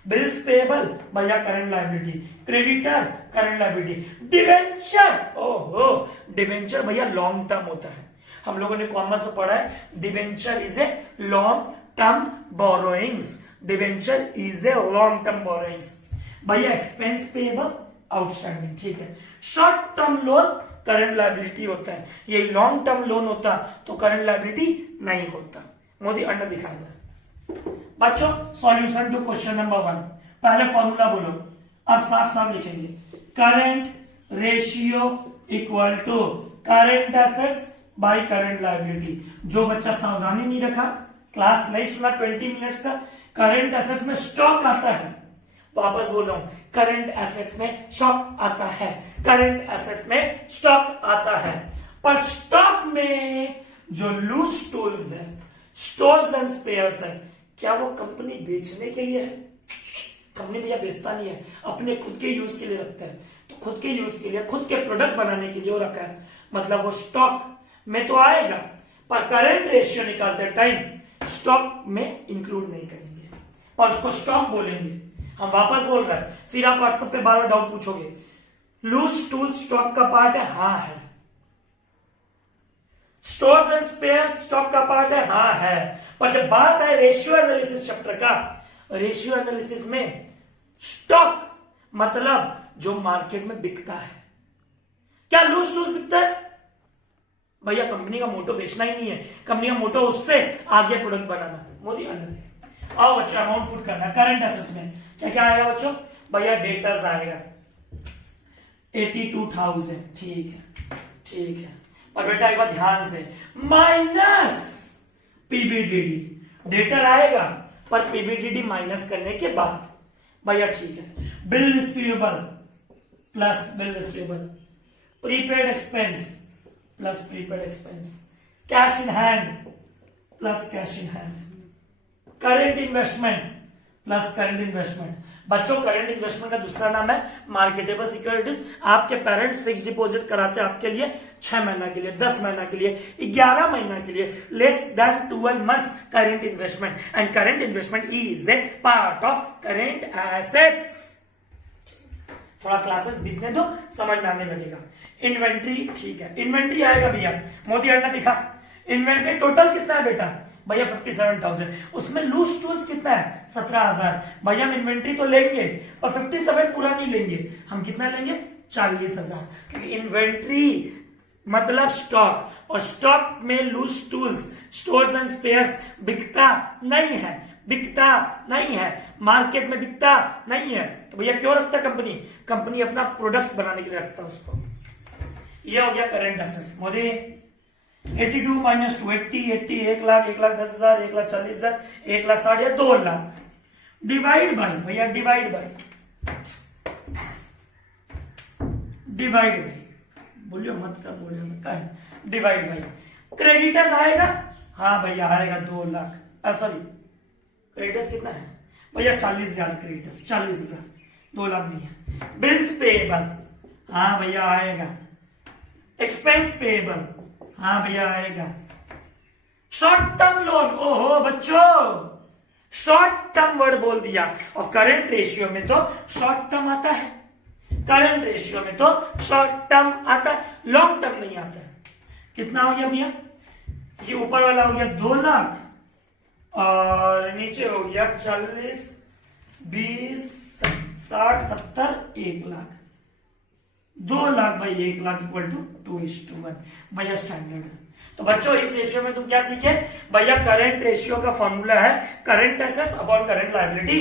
बिल्स पेएबल भैया current liability, creditor current liability, debenture, ओहो डिवेंचर भैया लॉन्ग टर्म होता है। हम लोगों ने कॉमर्स में पढ़ा है debenture is a long term borrowings, debenture is a long term borrowings. भैया एक्सपेंस पेएबल आउटस्टैंडिंग, ठीक है। Short term loan current liability होता है, ये लॉन्ग टर्म लोन होता तो करंट लायबिलिटी नहीं होता। मोदी अंडर दिखाएगा। बच्चों सॉल्यूशन टू क्वेश्चन नंबर 1, पहले फॉर्मूला बोलो, अब साफ साफ लिखेंगे। Current ratio equal to current assets by current liability. जो बच्चा सावधानी नहीं रखा, क्लास नहीं सुना 20 मिनट्स का, करंट एसेट्स में स्टॉक आता है, वापस बोल रहा हूं, करंट एसेट्स में स्टॉक आता है, करंट एसेट्स में स्टॉक आता है, पर स्टॉक में जो लूज टूल्स है, स्टोर्स एंड स्पेयर्स है, क्या वो कंपनी बेचने के लिए है? कंपनी भैया बेचता नहीं है, अपने खुद के यूज के लिए रखता है, तो खुद के यूज के लिए, खुद के प्रोडक्ट बनाने के लिए वो रखा है, मतलब वो स्टॉक में तो आएगा, पर करंट रेशियो निकालते टाइम स्टॉक में इंक्लूड नहीं करेंगे और उसको स्टॉक बोलेंगे। हम वापस बोल रहे हैं, फिर आप व्हाट्सएप पे बार बार डाउट पूछोगे, लूज टूल स्टॉक का पार्ट है? हाँ है। स्टोर्स एंड स्पेयर्स स्टॉक का पार्ट है? हाँ है। पर जब बात है रेशियो एनालिसिस चैप्टर का, रेशियो एनालिसिस में स्टॉक मतलब जो मार्केट में बिकता है। क्या लूज टूल्स बिकता है? भैया कंपनी का मोटो बेचना ही नहीं है, कंपनी का मोटो उससे आगे प्रोडक्ट बनाना। मोदी अंडर। आओ बच्चों अमाउंट पुट करना करंट एसेट्स में। क्या क्या आएगा बच्चों? भैया डेटर्स आएगा 82,000, ठीक है ठीक है। और बेटा एक बार ध्यान से, माइनस पीबीडीडी, डेटर आएगा पर पीबीडीडी माइनस करने के बाद। भैया ठीक है। Bill receivable plus bill receivable, prepaid expense plus prepaid expense, cash in hand plus cash in hand, current investment plus current investment. बच्चों करंट इन्वेस्टमेंट का दूसरा नाम है मार्केटेबल सिक्योरिटीज। आपके पेरेंट्स फिक्स डिपॉजिट कराते हैं आपके लिए 6 महीना के लिए, 10 महीना के लिए, 11 महीना के लिए, less than 12 months current investment, and current investment is a part of current assets. थोड़ा क्लासेस बीतने दो, समझ में आने लगेगा। इन्वेंट्री, ठीक है, इन्वेंट्री आएगा भैया, मोदी अंडा दिखा। इन्वेंट्री टोटल कितना है बेटा? भैया 57,000, उसमें लूज टूल्स कितना है? 17,000। भैया हम इन्वेंट्री तो लेंगे और 57 पूरा नहीं लेंगे, हम कितना लेंगे? 40,000, क्योंकि इन्वेंट्री मतलब स्टॉक, और स्टॉक में loose tools, stores and spares बिकता नहीं है, बिकता नहीं है, मार्केट में बिकता नहीं है, तो भैया क्यों रखता कंपनी? कंपनी अपना प्रोडक्ट्स बनाने के लिए रखता है उसको। ये हो गया current assets. Modi 82 minus 2 80, 80 1 lakh, 1,10,000, 1,40,000, 1,60,000, 2 lakh. Divide bye भैया, डिवाइड बाय, डिवाइड बाय, बोलियो मत कर, बोलियो मत कर, डिवाइड बाय। क्रेडिटर्स आएगा? हाँ भैया आएगा 2 लाख, सॉरी क्रेडिटर्स कितना है भैया? 40,000 क्रेडिटर्स, 40,000, 2 लाख नहीं है। बिल्स पेएबल, हाँ भैया आएगा। एक्सपेंस पेएबल, हाँ भैया आएगा। शॉर्ट टर्म लोन, ओहो बच्चों शॉर्ट टर्म वर्ड बोल दिया, और करंट रेशियो में तो शॉर्ट टर्म आता है, करंट रेशियो में तो शॉर्ट टर्म आता है, लॉन्ग टर्म नहीं आता है। कितना हो गया भैया? ये ऊपर वाला हो गया 2 लाख और नीचे हो गया 40, 20, 60, 70, 1 lakh. 2 lakh by 1 lakh equal to 2:1 भैया स्टैंडर्ड। तो बच्चों इस रेशियो में तुम क्या सीखे भैया? करंट रेशियो का फॉर्मूला है current assets upon current liability.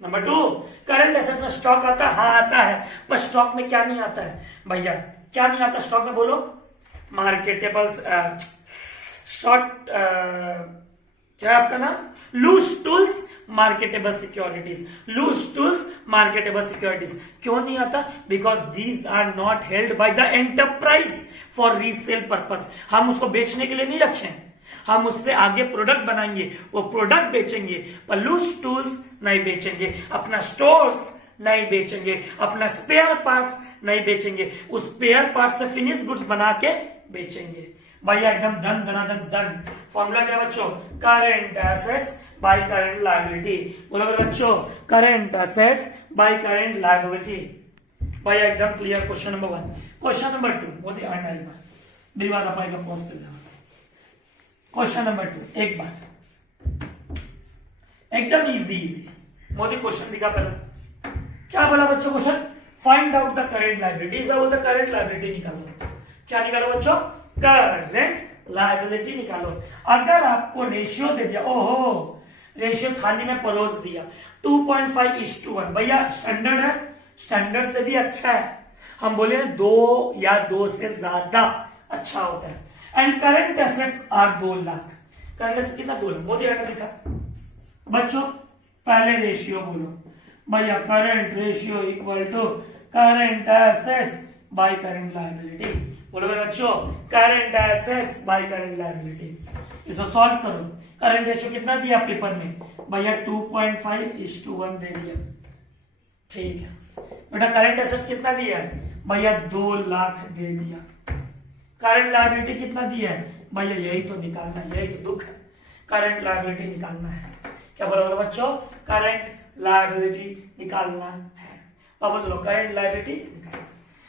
Number 2, current assets में स्टॉक आता है? हाँ आता है, पर स्टॉक में क्या नहीं आता है भैया? क्या नहीं आता स्टॉक में, बोलो? मार्केटेबल शॉर्ट, क्या है आपका नाम? Loose tools marketable securities, loose tools marketable securities. क्यों नहीं आता? Because these are not held by the enterprise for resale purpose. हम उसको बेचने के लिए नहीं रखे हैं, हम उससे आगे प्रोडक्ट बनाएंगे, वो प्रोडक्ट बेचेंगे, पर लूज टूल्स नहीं बेचेंगे, अपना स्टोर्स नहीं बेचेंगे, अपना स्पेयर पार्ट्स नहीं बेचेंगे, उस स्पेयर पार्ट से फिनिश गुड्स बना के बेचेंगे। भैया एकदम डन धनाधन डन। फॉर्मूला क्या बच्चों? Current assets by current liability. बोलो बच्चों, current assets by current liability. भैया एकदम clear. Question number 1। Question number 2 Modi आना एक बार विवाद अपाएगा पोस्ट कर। क्वेश्चन नंबर 2 एक बार एकदम इजी मोदी क्वेश्चन दिखा। पहला क्या बोला बच्चों? Question find out the current liability. इसका बोलता करंट लायबिलिटी निकालो। क्या निकालो बच्चों? करंट लायबिलिटी निकालो। अगर आपको रेशियो दे दिया, ओहो रेशियो थाली में परोस दिया 2.5:1, भैया स्टैंडर्ड है, स्टैंडर्ड से भी अच्छा है। हम बोले ना 2 या 2 से ज्यादा अच्छा होता है। And current assets are 2 lakh. Current assets कितना? 2 लाख। मोदी ने दिखा बच्चों, पहले रेशियो बोलो भैया। Current ratio equal to current assets by current liability. बोलो बच्चों, current assets by current liability. इसको सॉल्व करो। करंट रेशियो कितना दिया पेपर में? भैया 2.5:1 दे दिया। ठीक है बेटा। करंट एसेट्स कितना दिया है? भैया 2 लाख दे दिया। करंट लायबिलिटी कितना दिया है? भैया यही तो निकालना है, यही तो दुख है, करंट लायबिलिटी निकालना है। क्या बोलो बच्चों? करंट लायबिलिटी निकालना है। वापस लो, करंट लायबिलिटी निकालना।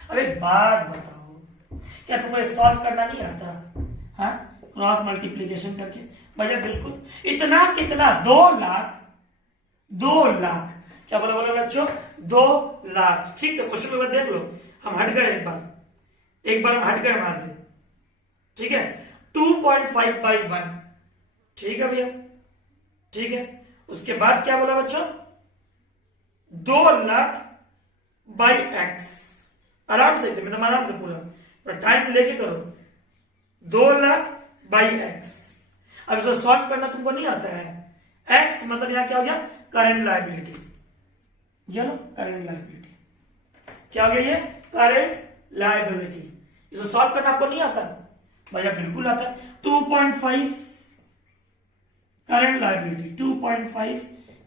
अब एक बात बताओ, क्या तुमको सॉल्व करना नहीं आता? हाँ, क्रॉस मल्टीप्लीकेशन करके। भैया बिल्कुल। इतना कितना? 2 लाख। 2 लाख। क्या बोलो बच्चों? 2 लाख। ठीक से क्वेश्चन पेपर देख लो। हम हट गए एक बार हम हट गए वहां से। ठीक है, 2.5/1। ठीक है भैया, ठीक है। उसके बाद क्या बोला बच्चों? 2 लाख बाई एक्स। आराम से एकदम आराम से पूरा टाइम लेके करो। 2 लाख बाई एक्स। अब इसको सॉल्व करना तुमको नहीं आता है। एक्स मतलब यहां क्या हो गया? Current liability. ये लो करंट लायबिलिटी। क्या हो गया ये? Current liability. इसको सॉल्व करना आपको नहीं आता? भैया बिल्कुल आता है। 2.5 current liability, 2.5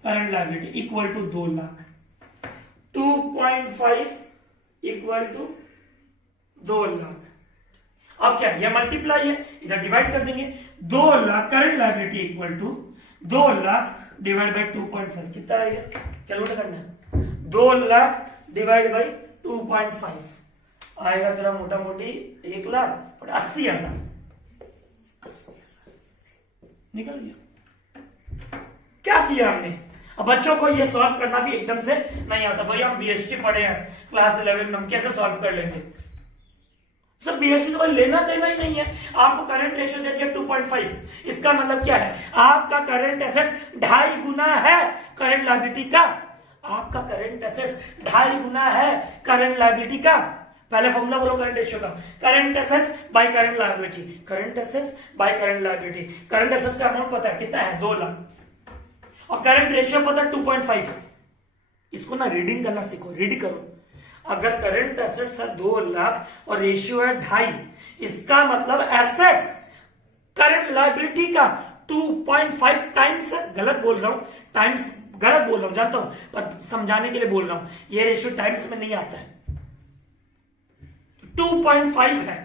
current liability equal to 2 lakh. 2.5 equal to 2 lakh. अब क्या? ये मल्टीप्लाई है, इधर डिवाइड कर देंगे। 2 lakh current liability equal to 2 lakh divide by 2.5 कितना आएगा? कैलकुलेट करना है। 2 लाख डिवाइड बाई 2.5 आएगा तेरा मोटा मोटी 1 लाख और 80,000। 80,000 निकल गया। क्या किया हमने? अब बच्चों को ये सॉल्व करना भी एकदम से नहीं आता। भैया हम बीएसटी पढ़े हैं क्लास 11 में, हम कैसे सॉल्व कर लेंगे? सर बीएसटी से कोई लेना देना ही नहीं है। आपको करंट रेशियो दे दिया 2.5। इसका मतलब क्या है? आपका करंट एसेट्स 2.5 गुना है करंट लायबिलिटी का। आपका करंट एसेट्स 2.5 गुना है करंट लायबिलिटी का। पहले फॉर्मूला बोलो करंट रेशियो का। Current assets by current liability. Current assets by current liability. Current assets का अमाउंट पता है कितना है? 2 लाख। और करंट रेशियो पता है 2.5 है। इसको ना रीडिंग करना सीखो, रीड करो। अगर करंट एसेट्स है 2 लाख और रेशियो है 2.5, इसका मतलब एसेट्स करंट लायबिलिटी का 2.5 टाइम्स है। गलत बोल रहा हूं, टाइम्स गलत बोल रहा हूं जानता हूं, पर समझाने के लिए बोल रहा हूं। ये रेशियो टाइम्स में नहीं आता है। 2.5 है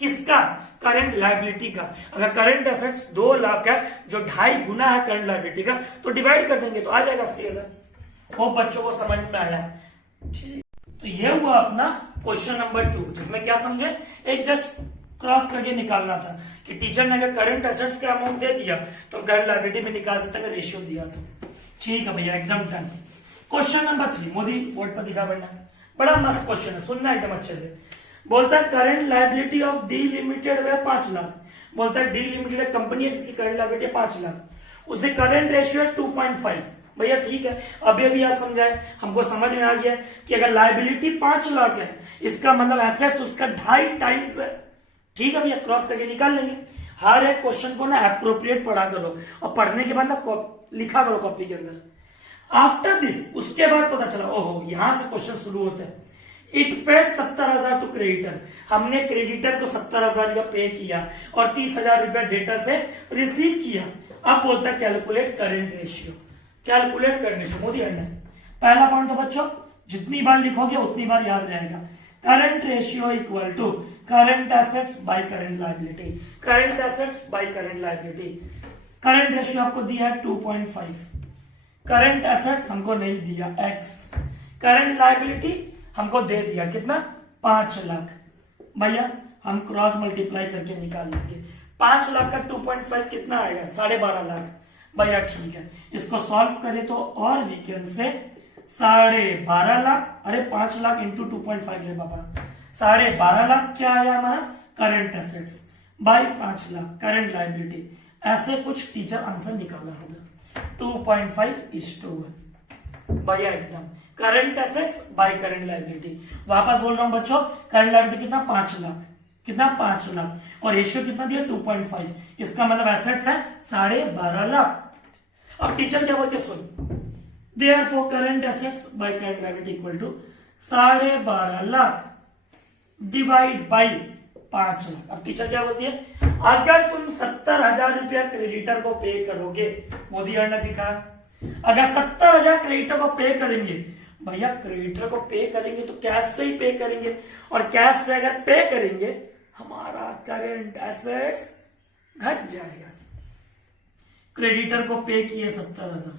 किसका? करंट लायबिलिटी का। अगर करंट एसेट्स 2 लाख है जो 2.5 गुना है करंट लायबिलिटी का, तो डिवाइड कर देंगे तो आ जाएगा 80,000। वो बच्चों को समझ में आया। ठीक, तो ये हुआ अपना क्वेश्चन नंबर 2, जिसमें क्या समझे? एक जस्ट क्रॉस करके निकालना था कि टीचर ने अगर करंट एसेट्स का अमाउंट दे दिया तो करंट लायबिलिटी में निकाल सकता है, रेशियो दिया तो। ठीक है भैया, एकदम done. Question number 3 Modi board पर दिखा बनना। बड़ा मस्त क्वेश्चन है, सुनना एकदम अच्छे से। बोलता है current liability of D limited way 5 lakh. बोलता है डी लिमिटेड कंपनी है जिसकी करंट लायबिलिटी 5 लाख, उसे करंट रेशियो है 2.5। भैया ठीक है, अभी अभी आप समझाए, हमको समझ में आ गया कि अगर लाइबिलिटी 5 लाख है, इसका मतलब एसेट्स उसका 2.5 टाइम्स है। ठीक है भैया, क्रॉस करके निकाल लेंगे। हर एक क्वेश्चन को ना अप्रोप्रिएट पढ़ा करो, और पढ़ने के बाद ना लिखा करो कॉपी के अंदर। आफ्टर दिस, उसके बाद पता चला ओहो यहां से क्वेश्चन शुरू होता है। इट पेड 70,000 टू क्रेडिटर, हमने क्रेडिटर को 70,000 रुपया पे किया और 30,000 रुपया डेटर से रिसीव किया। अब बोलता है कैलकुलेट करेंट रेशियो। कैलकुलेट करने से मोदी अंडा पहला पॉइंट तो बच्चों जितनी बार लिखोगे उतनी बार याद रहेगा। Current ratio equal to current assets by current liability, current assets by current liability. Current ratio आपको दिया है 2.5, करंट एसेट्स हमको नहीं दिया x, करंट लायबिलिटी हमको दे दिया कितना 5 लाख। भैया हम क्रॉस मल्टीप्लाई करके निकाल लेंगे। 5 लाख का 2.5 कितना आएगा 12.5 लाख। भैया ठीक है, इसको सॉल्व करें तो और वी कैन से 12.5 लाख, अरे 5 लाख इंटू 2.5 है बाबा, 12.5 लाख क्या आया हमारा current assets bye 5 lakh current liability. ऐसे कुछ टीचर आंसर निकाला होगा। 2.5:1 भैया एकदम current assets by current liability. वापस बोल रहा हूं बच्चों, करंट लायबिलिटी कितना 5 लाख, कितना 5 लाख, और रेशियो कितना दिया 2.5, इसका मतलब एसेट्स है 12.5 लाख। अब टीचर क्या बोलते सुन, therefore current assets by current liability equal to 12.5 lakh divide by 5 lakh. अब टीचर क्या बोलती है, अगर तुम 70,000 रुपया क्रेडिटर को पे करोगे, मोदी ने दिखा, अगर 70,000 क्रेडिटर को पे करेंगे, भैया क्रेडिटर को पे करेंगे तो कैश से ही पे करेंगे, और कैश से अगर पे करेंगे हमारा करंट एसेट्स घट जाएगा। क्रेडिटर को पे किए 70,000,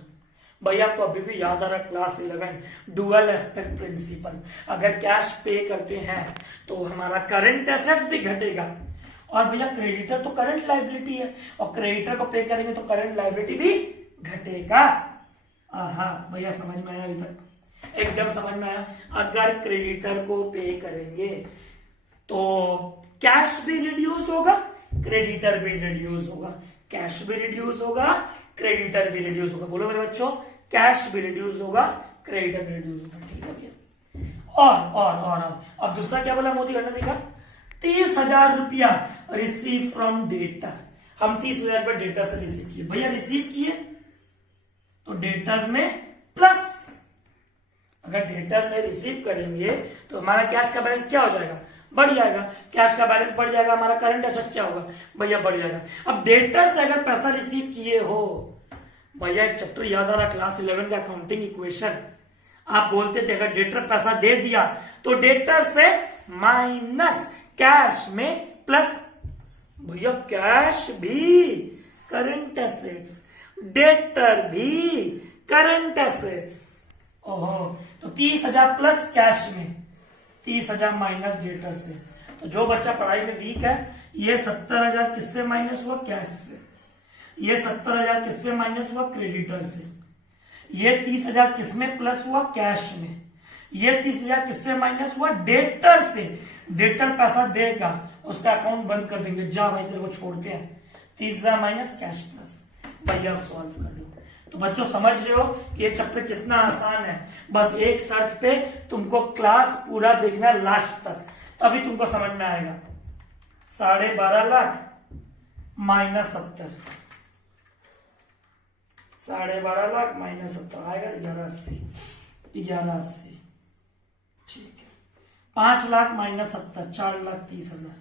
भैया आपको अभी भी याद आ रहा क्लास 11 डुअल एस्पेक्ट प्रिंसिपल, अगर कैश पे करते हैं तो हमारा करंट एसेट्स भी घटेगा, और भैया क्रेडिटर तो करंट लायबिलिटी है, और क्रेडिटर को पे करेंगे तो करंट लायबिलिटी भी घटेगा। हाँ भैया समझ में आया, अभी तक एकदम समझ में आया। अगर क्रेडिटर को पे करेंगे तो कैश भी रिड्यूस होगा, क्रेडिटर भी रिड्यूस होगा, कैश भी रिड्यूस होगा, क्रेडिटर भी रिड्यूस होगा। बोलो मेरे बच्चों, कैश भी रिड्यूस होगा, क्रेडिटर भी रिड्यूस होगा। ठीक है भैया, और अब दूसरा क्या बोला मोदी ने देखा, 30,000 रुपया रिसीव फ्रॉम डेटर। हम 30,000 रुपया डेटर से रिसीव किए, भैया रिसीव किए तो डेटर्स में प्लस, अगर डेटर से रिसीव करेंगे तो हमारा कैश का बैलेंस क्या हो जाएगा, बढ़ जाएगा। कैश का बैलेंस बढ़ जाएगा, हमारा करंट एसेट्स क्या होगा भैया बढ़ जाएगा। अब डेटर से अगर पैसा रिसीव किए हो, भैया एक चैप्टर याद आ रहा क्लास 11 का अकाउंटिंग इक्वेशन, आप बोलते थे अगर डेटर पैसा दे दिया तो डेटर से माइनस कैश में प्लस। भैया कैश भी करंट एसेट्स, डेटर भी करंट एसेट्स। ओहो, तो 30,000 प्लस कैश में, 30,000 माइनस डेटर से। तो जो बच्चा पढ़ाई में वीक है, ये 70,000 किससे माइनस हुआ, कैश से, ये 70,000 किससे माइनस हुआ, क्रेडिटर से, ये 30,000 किसमें प्लस हुआ, कैश में, ये 30,000 किससे माइनस हुआ, डेटर से। डेटर पैसा देगा, उसका अकाउंट बंद कर देंगे, जा भाई तेरे को छोड़ते हैं, 30,000 माइनस कैश प्लस। भैया सॉल्व कर लो। तो बच्चों समझ रहे हो कि ये चैप्टर कितना आसान है। बस एक शर्त पे तुमको क्लास पूरा देखना है लास्ट तक, तभी तुमको समझ में आएगा। 12.5 लाख माइनस 70, 12.5 लाख माइनस 70 आएगा 1180, 1180। ठीक है, 5 लाख माइनस 70 4,30,000।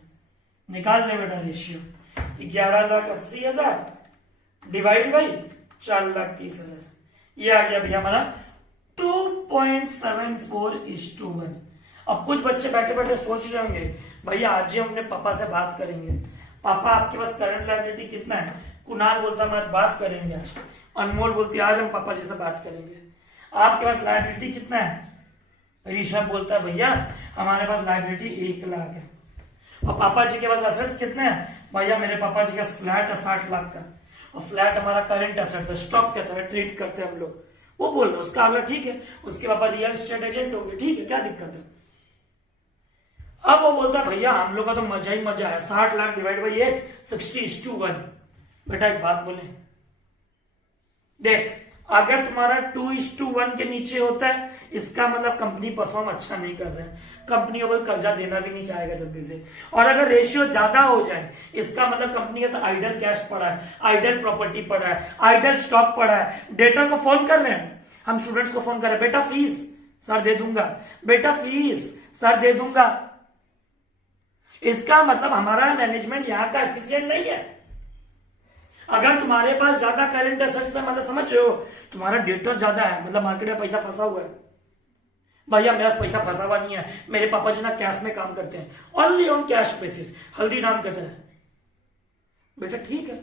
निकाल ले बेटा रेशियो, 11,80,000 डिवाइड बाई 4,30,000, ये आ गया भैया हमारा 2.74:1। अब कुछ बच्चे बैठे बैठे सोच रहे होंगे भैया आज ही हमने पापा से बात करेंगे, पापा आपके पास करंट लायबिलिटी कितना है, कुणाल बोलता हम आज बात करेंगे, आज अनमोल बोलती आज हम पापा जी से बात करेंगे। आपके पास लायबिलिटी कितना है, ऋषभ बोलता है भैया हमारे पास लायबिलिटी 1 लाख है। और पापा जी के पास एसेट्स कितने हैं, भैया मेरे पापा जी के पास फ्लैट है 60 लाख का, और फ्लैट हमारा करंट एसेट्स है, स्टॉक कहते हैं, ट्रीट करते हैं हम लोग। वो बोल रहे उसका अगला ठीक है, उसके पापा रियल एस्टेट एजेंट होंगे, ठीक है क्या दिक्कत है। अब वो बोलता है भैया हम लोग का तो मजा ही मजा है, 60 लाख डिवाइड बाई 8 60:1। बेटा एक बात बोले, देख अगर तुम्हारा 2:1 के नीचे होता है, इसका मतलब कंपनी परफॉर्म अच्छा नहीं कर रहा है, कंपनी को कर्जा देना भी नहीं चाहेगा जल्दी से। और अगर रेशियो ज्यादा हो जाए, इसका मतलब कंपनी के आइडल कैश पड़ा है, आइडल प्रॉपर्टी पड़ा है, आइडल स्टॉक पड़ा है। डेटर को फोन कर रहे हैं, हम स्टूडेंट्स को फोन कर रहे हैं, बेटा फीस सर दे दूंगा, बेटा फीस सर दे दूंगा। इसका मतलब हमारा मैनेजमेंट यहाँ का एफिशिएंट नहीं है। अगर तुम्हारे पास ज्यादा करंट एसेट्स है, मतलब समझ रहे हो, तुम्हारा डेटर ज्यादा है, मतलब मार्केट में पैसा फंसा हुआ है। भैया मेरा पैसा फंसा हुआ नहीं है, मेरे पापा जी ना कैश में काम करते हैं, only on cash basis, Haldiram कहते हैं। बेटा ठीक है,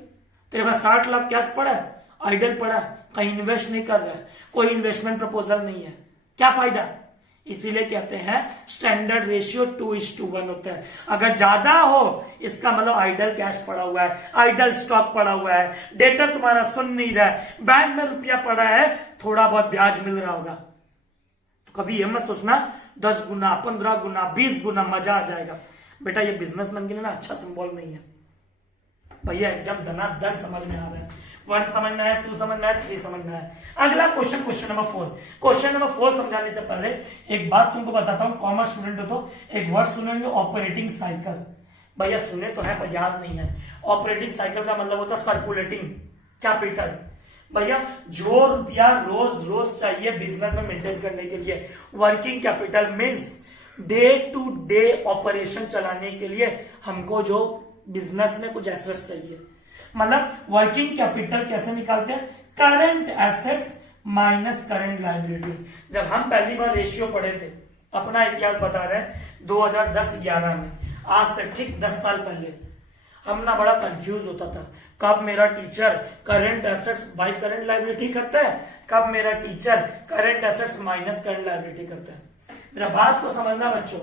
तेरे पास 60 लाख कैश पड़ा है, आइडल पड़ा है, कहीं इन्वेस्ट नहीं कर रहा है, कोई इन्वेस्टमेंट प्रपोजल नहीं है, क्या फायदा। इसीलिए कहते हैं स्टैंडर्ड रेशियो 2:1 होता है। अगर ज्यादा हो, इसका मतलब आइडल कैश पड़ा हुआ है, आइडल स्टॉक पड़ा हुआ है, डेटर तुम्हारा सुन नहीं रहा है, बैंक में रुपया पड़ा है, थोड़ा बहुत ब्याज मिल रहा होगा, तो कभी ये मत सोचना 10 गुना 15 गुना 20 गुना मजा आ जाएगा। बेटा ये बिजनेसमैन के लिए ना अच्छा सिंबल नहीं है भैया, एकदम धनाधन समझ में आ रहा है। 1 समझ में आया, 2 समझ में आया, 3 समझ में आया। अगला question, question number 4। Question number 4 समझाने से पहले एक बात तुमको बताता हूं, कॉमर्स स्टूडेंट हो तो एक वर्ड सुनेंगे, ऑपरेटिंग साइकिल। भैया सुने तो है पर याद नहीं है। ऑपरेटिंग साइकिल का मतलब होता है सर्कुलेटिंग कैपिटल। भैया जो रुपया रोज रोज चाहिए बिजनेस में मेंटेन करने के लिए, working capital means day to day operation चलाने के लिए हमको जो बिजनेस में कुछ एसेट्स चाहिए। मतलब वर्किंग कैपिटल कैसे निकालते हैं, current assets minus current liability. जब हम पहली बार रेशियो पढ़े थे, अपना इतिहास बता रहे हैं, 2010-11 में, आज से ठीक 10 साल पहले, हम ना बड़ा कंफ्यूज होता था, कब मेरा teacher current assets by current liability करता है, कब मेरा teacher current assets minus current liability करता है। मेरा बात को समझना बच्चों,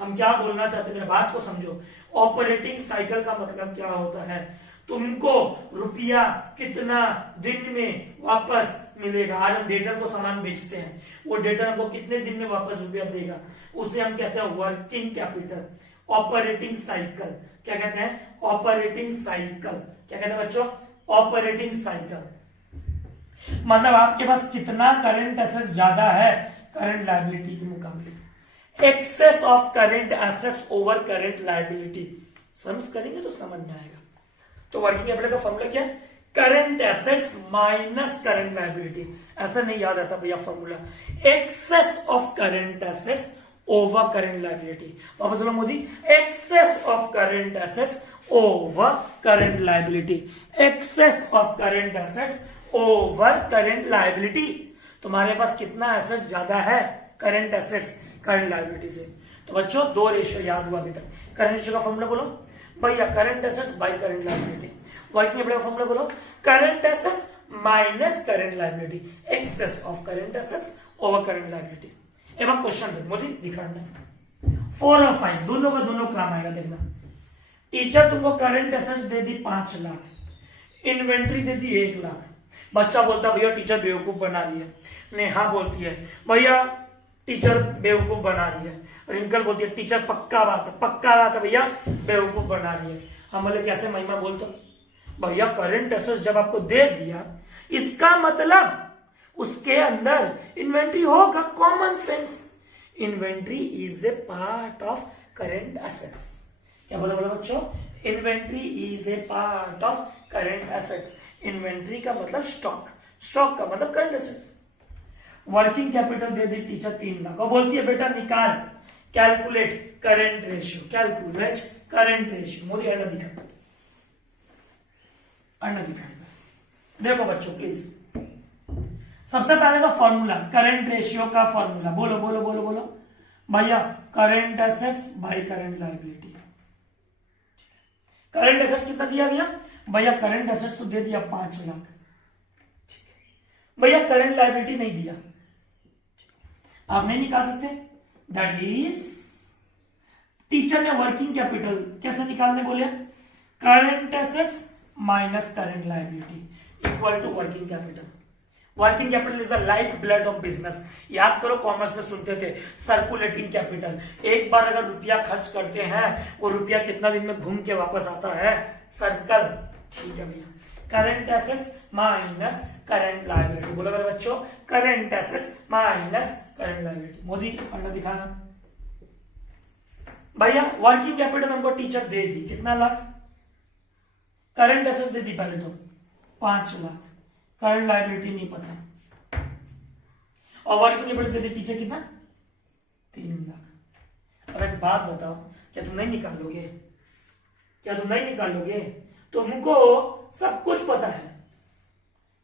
हम क्या बोलना चाहते हैं, मेरा बात को समझो। ऑपरेटिंग साइकिल का मतलब क्या होता है, तुमको रुपया कितना दिन में वापस मिलेगा। आज हम डेटर को सामान बेचते हैं, वो डेटर हमको कितने दिन में वापस रुपया देगा, उसे हम कहते हैं वर्किंग कैपिटल। ऑपरेटिंग साइकिल क्या कहते हैं, ऑपरेटिंग साइकिल क्या कहते हैं बच्चों, ऑपरेटिंग साइकिल। मतलब आपके पास कितना करंट एसेट्स ज्यादा है करंट लायबिलिटी के मुकाबले। Excess of current assets over current liability, समझ करेंगे तो समझ में आएगा। तो वर्किंग कैपिटल का फॉर्मूला क्या है, current assets minus current liability. ऐसा नहीं याद आता भैया formula, excess of current assets over current liability. वापस बोलो Modi, excess of current assets over current liability, excess of current assets over current liability. तुम्हारे पास कितना एसेट्स ज्यादा है, करंट एसेट्स करंट लायबिलिटी से। तो बच्चों 2 रेशियो याद हुआ अभी तक। करंट रेशियो का फॉर्मूला बोलो भैया, current assets by current liability. Working capital का फॉर्मूला बोलो, current assets minus current liability, excess of current assets over current liability. एवं क्वेश्चन दे मोदी दिखाना 4 और 5 दोनों का दोनों काम आएगा। देखना, टीचर तुमको करंट एसेट्स दे दी 5 लाख, इन्वेंट्री दे दी 1 लाख। बच्चा बोलता भैया टीचर बेवकूफ बना रही है। नेहा बोलती है भैया टीचर बेवकूफ बना रही है। रिंकल बोलती है टीचर पक्का बात है भैया बेवकूफ बना रही है। हम बोले कैसे महिमा बोलते, भैया करंट एसेट्स जब आपको दे दिया, इसका मतलब उसके अंदर इन्वेंट्री होगा, common sense. Inventory is a part of current assets. क्या बोला बच्चों, inventory is a part of current assets. Inventory का मतलब स्टॉक, स्टॉक का मतलब करंट एसेट्स। वर्किंग कैपिटल दे दी टीचर 3 लाख और बोलती है बेटा निकाल, calculate current ratio, calculate current ratio. Modi अंडा दिखाएगा, अंडा दिखाएगा। देखो बच्चों प्लीज, सबसे पहले का फॉर्मूला, करंट रेशियो का फॉर्मूला बोलो बोलो बोलो बोलो भैया, current assets by current liability. Current assets कितना दिया भैया, करंट एसेट्स तो दे दिया 5 लाख भैया, करंट लायबिलिटी नहीं दिया, आप नहीं निकाल सकते। दैट इज, टीचर ने वर्किंग कैपिटल कैसे निकालने बोले, current assets minus current liability equal to working capital. Working capital is the life blood of business. याद करो कॉमर्स में सुनते थे सर्कुलेटिंग कैपिटल। एक बार अगर रुपया खर्च करते हैं, वो रुपया कितना दिन में घूम के वापस आता है, सर्कल। ठीक है भैया, current assets minus current liability. बोलो मेरे बच्चों, current assets minus current liability. Modi पढ़ना दिखाना भैया। वर्किंग कैपिटल हमको टीचर दे दी कितना लाख, करंट एसेट्स दे दी पहले तो 5 लाख, करंट लायबिलिटी नहीं पता, और वर्किंग कैपिटल दे दी टीचर कितना 3 लाख। अब एक बात बताओ, क्या तुम नहीं निकालोगे? क्या तुम नहीं निकालोगे? तुमको सब कुछ पता है,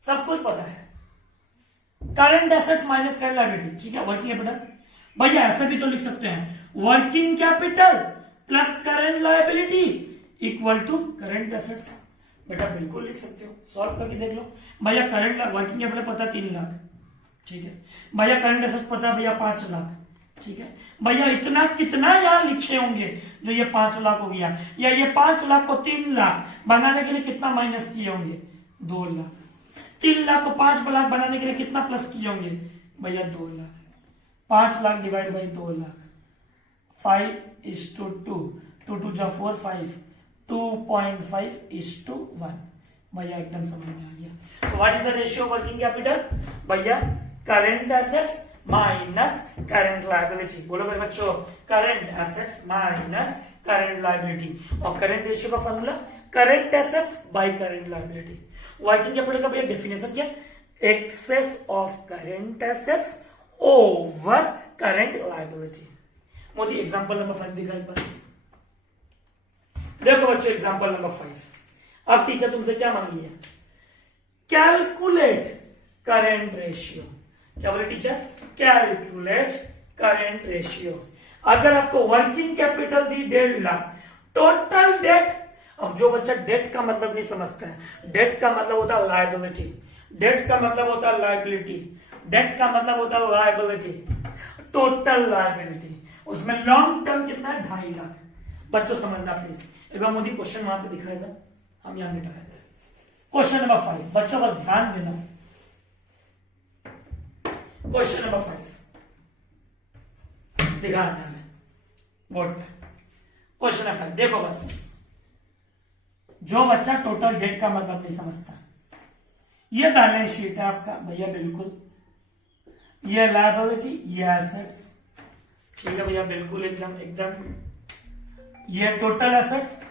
सब कुछ पता है। Current assets minus current liability, ठीक है। वर्किंग कैपिटल भैया ऐसा भी तो लिख सकते हैं, working capital plus current liability equal to current assets. बेटा बिल्कुल लिख सकते हो, सॉल्व करके देख लो भैया। करंट वर्किंग कैपिटल पता 3 लाख, ठीक है भैया। करंट एसेट्स पता भैया 5 लाख, ठीक है भैया। इतना कितना यहां लिखे होंगे जो ये 5 लाख हो गया, या ये 5 लाख को 3 लाख बनाने के लिए कितना माइनस किए होंगे 2 लाख। 3 लाख को 5 लाख बनाने के लिए कितना प्लस किए होंगे भैया 2 लाख। 5 लाख डिवाइड बाई 2 लाख, 5:2, 2 जा 4, 5, 2.5:1 भैया एकदम समझ में आ गया। तो what is the ratio of working capital भैया? Current assets minus current liability. बोलो मेरे बच्चों, current assets minus current liability. और करंट रेशियो का formula current assets by current liability. Working capital का भैया डेफिनेशन क्या? Excess of current assets over current liability. Modi example number 5 दिखा एक बार। देखो बच्चों एग्जांपल नंबर 5। अब टीचर तुमसे क्या मांगी है? Calculate current ratio. क्या बोले टीचर? Calculate current ratio. अगर आपको वर्किंग कैपिटल दी 1.5 लाख, टोटल डेट। अब जो बच्चा डेट का मतलब नहीं समझता है, डेट का मतलब होता है लायबिलिटी, डेट का मतलब होता है लायबिलिटी, डेट का मतलब होता है लायबिलिटी, टोटल लायबिलिटी। उसमें लॉन्ग टर्म कितना है? 2.5 लाख। बच्चों समझना प्लीज, एक बार मोदी क्वेश्चन वहां पे दिखाया था, हम यहां मिटाए थे। क्वेश्चन नंबर 5 बच्चों बस ध्यान देना। क्वेश्चन नंबर 5 ध्यान देना बोर्ड पे। क्वेश्चन नंबर 5 देखो बस। जो बच्चा टोटल डेट का मतलब नहीं समझता, ये बैलेंस शीट है आपका भैया, बिल्कुल ये लायबिलिटी, ये एसेट्स, ठीक है भैया बिल्कुल एकदम एकदम। ये टोटल एसेट्स,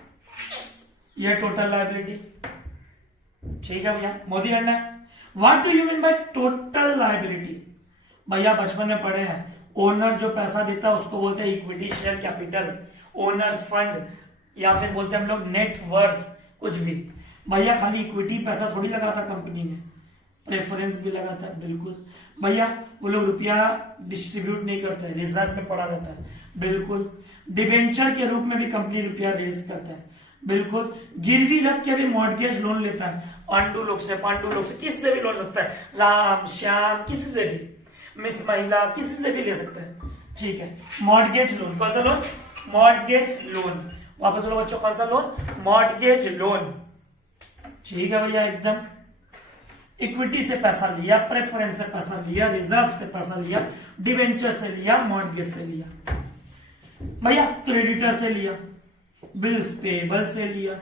ये टोटल लायबिलिटी, ठीक है भैया। मोदी करना है। What do you mean by total liability? भैया बचपन में पढ़े हैं, ओनर जो पैसा देता है उसको बोलते हैं equity share capital, owner's fund, या फिर बोलते हैं हम लोग नेट वर्थ, कुछ भी। भैया खाली इक्विटी पैसा थोड़ी लगाता कंपनी में, प्रेफरेंस भी लगाता है, बिल्कुल भैया। वो लोग रुपया डिस्ट्रीब्यूट नहीं करते, रिजर्व में पड़ा रहता है, बिल्कुल। डिबेंचर के रूप में भी कंपनी रुपया रेज करता है, बिल्कुल। गिरवी रख के भी मॉर्गेज लोन लेता है, अंडू लोग से, पांडु लोग से, किससे भी लोन सकता है, राम श्याम किसी से भी, मिस महिला किसी से भी ले सकता है, ठीक है। मॉर्गेज लोन, कौन सा लोन? Mortgage loan. वापस बोलो बच्चों, कौन सा लोन? मॉर्गेज लोन, ठीक है भैया एकदम। इक्विटी से पैसा लिया, प्रेफरेंस से पैसा लिया, रिजर्व से पैसा लिया, डिवेंचर से लिया, मॉर्गेज से लिया भैया, क्रेडिटर से लिया, बिल्स पेबल से लिया,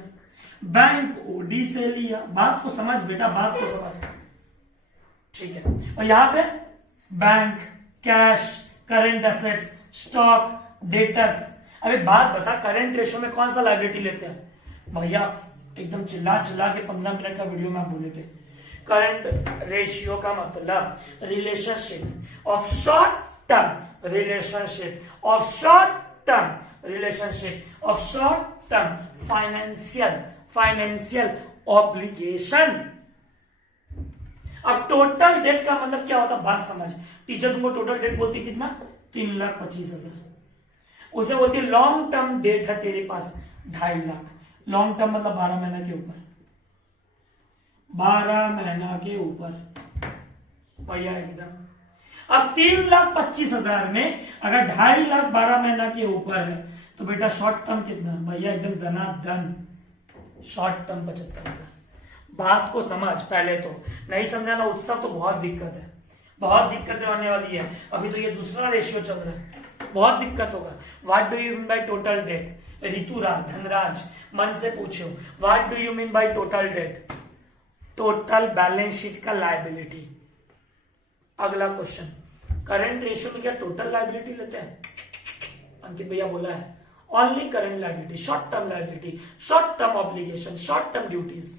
बैंक ओडी से लिया। बात को समझ बेटा, बात को समझ, ठीक है। और यहां पे bank, cash, current assets, stock, debtors. अभी बात बता, करंट रेशियो में कौन सा लायबिलिटी लेते हैं भैया? एकदम चिल्ला चिल्ला के 15 मिनट का वीडियो में आप बोले थे। करंट रेशियो का मतलब relationship of short term, relationship of short term, relationship of short term financial obligation. अब टोटल डेट का मतलब क्या होता है बात समझ। टीचर तुमको टोटल डेट बोलती है कितना? 3,25,000। उसे बोलती है लॉन्ग टर्म डेट है तेरे पास 2.5 लाख। लॉन्ग टर्म मतलब 12 महीना के ऊपर, 12 महीना के ऊपर भैया एकदम। अब 3,25,000 में अगर 2.5 लाख 12 महीना के ऊपर है तो बेटा शॉर्ट टर्म कितना भैया? एकदम धनाधन शॉर्ट टर्म 75,000। बात को समझ पहले, तो नहीं समझा ना उत्सव तो बहुत दिक्कत है, बहुत दिक्कतें होने वाली है। अभी तो ये दूसरा रेशियो चल रहा है, बहुत दिक्कत होगा। What do you mean by total debt? Rituraj, Dhanraj, मन से पूछो what do you mean by total debt? Total balance sheet का लायबिलिटी। अगला क्वेश्चन, करंट रेशियो में क्या टोटल लायबिलिटी लेते हैं? अंकित भैया बोला है only current liability, short term liability, short term obligation, short term duties.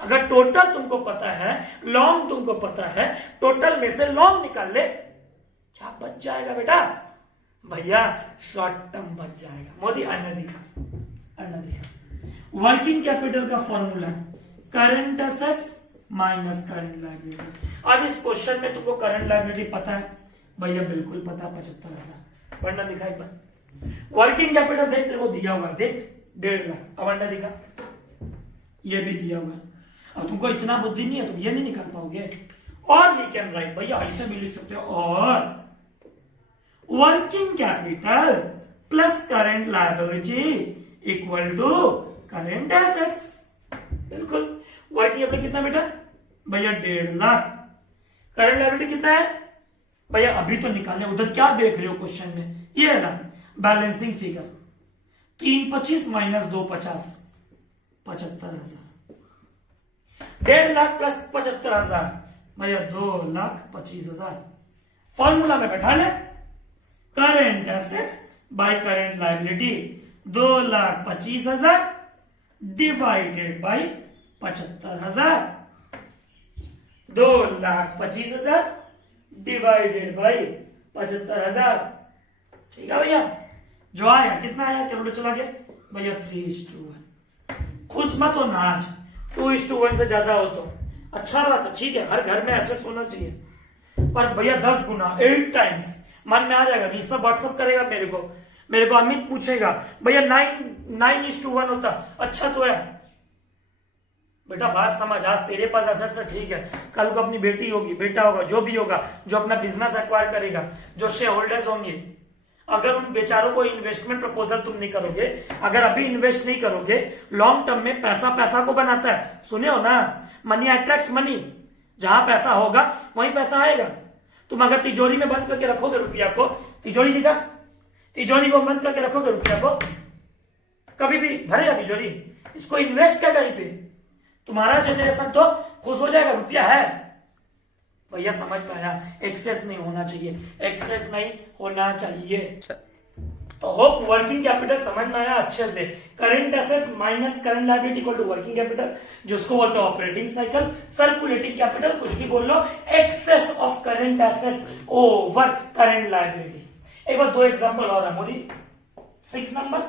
अगर टोटल तुमको पता है, लॉन्ग तुमको पता है, टोटल में से लॉन्ग निकाल ले, क्या बच जाएगा बेटा? भैया शॉर्ट टर्म बच जाएगा। मोदी अन्य दिखा वर्किंग कैपिटल का formula current assets minus current liability. अब इस क्वेश्चन में तुमको करंट लायबिलिटी पता है? भैया बिल्कुल पता, 75,000। वरना दिखाई पर वर्किंग कैपिटल देख, तेरे को दिया हुआ है, देख 1.5 लाख। अब वरना दिखा, ये भी दिया हुआ है। अब तुमको इतना बुद्धि नहीं है, तुम ये नहीं निकाल पाओगे। और वी कैन राइट, भैया ऐसे भी लिख सकते हो, और working capital plus current liability equal to current assets. बिल्कुल। वर्किंग कैपिटल कितना बेटा? भैया 1.5 लाख। करंट लायबिलिटी कितना है? भैया अभी तो निकालने, उधर क्या देख रहे हो क्वेश्चन में? ये है ना balancing figure, 325 minus 250, 75,000। 1.5 lakh plus 75,000, भैया 2,25,000। फॉर्मूला में बैठा ले, current assets by current liability 2,25,000 divided by 75,000। 2,25,000 divided by 75,000। ठीक है भैया, जो आया कितना आया? कैलकुलेटर चला गया भैया 3:1। खुश मत हो ना आज, 2:1 से ज्यादा हो तो अच्छा बात है, ठीक है, हर घर में एसेट्स होना चाहिए। पर भैया 10 गुना 8 टाइम्स मन में आ जाएगा। ऋषभ व्हाट्सअप करेगा मेरे को अमित पूछेगा भैया 9:1 होता, अच्छा तो है बेटा। बात समझ, आज तेरे पास एसेट्स है, ठीक है, कल को अपनी बेटी होगी, बेटा होगा, जो भी होगा, जो अपना बिजनेस एक्वायर करेगा, जो शेयर होल्डर्स होंगे, अगर उन बेचारों को इन्वेस्टमेंट प्रपोजल तुम नहीं करोगे, अगर अभी इन्वेस्ट नहीं करोगे, लॉन्ग टर्म में पैसा को बनाता है। सुने हो ना, मनी अट्रैक्ट्स मनी। जहां पैसा होगा वहीं पैसा आएगा। तुम अगर तिजोरी में बंद करके रखोगे रुपया को, तिजोरी दिखा, तिजोरी को बंद करके रखोगे रुपया को, कभी भी भरेगा तिजोरी? इसको इन्वेस्ट कर कहीं पे, तुम्हारा जनरेशन तो खुश हो जाएगा, रुपया है। भैया समझ पाया, एक्सेस नहीं होना चाहिए, एक्सेस नहीं होना चाहिए। तो होप वर्किंग कैपिटल समझ में आया अच्छे से। Current assets minus current liability equal to working capital, जिसको बोलते हैं ऑपरेटिंग साइकिल। सर्कुलेटिंग कैपिटल, कुछ भी बोल लो, excess of current assets over current liability. एक बार 2 एग्जांपल और है मोदी, 6 नंबर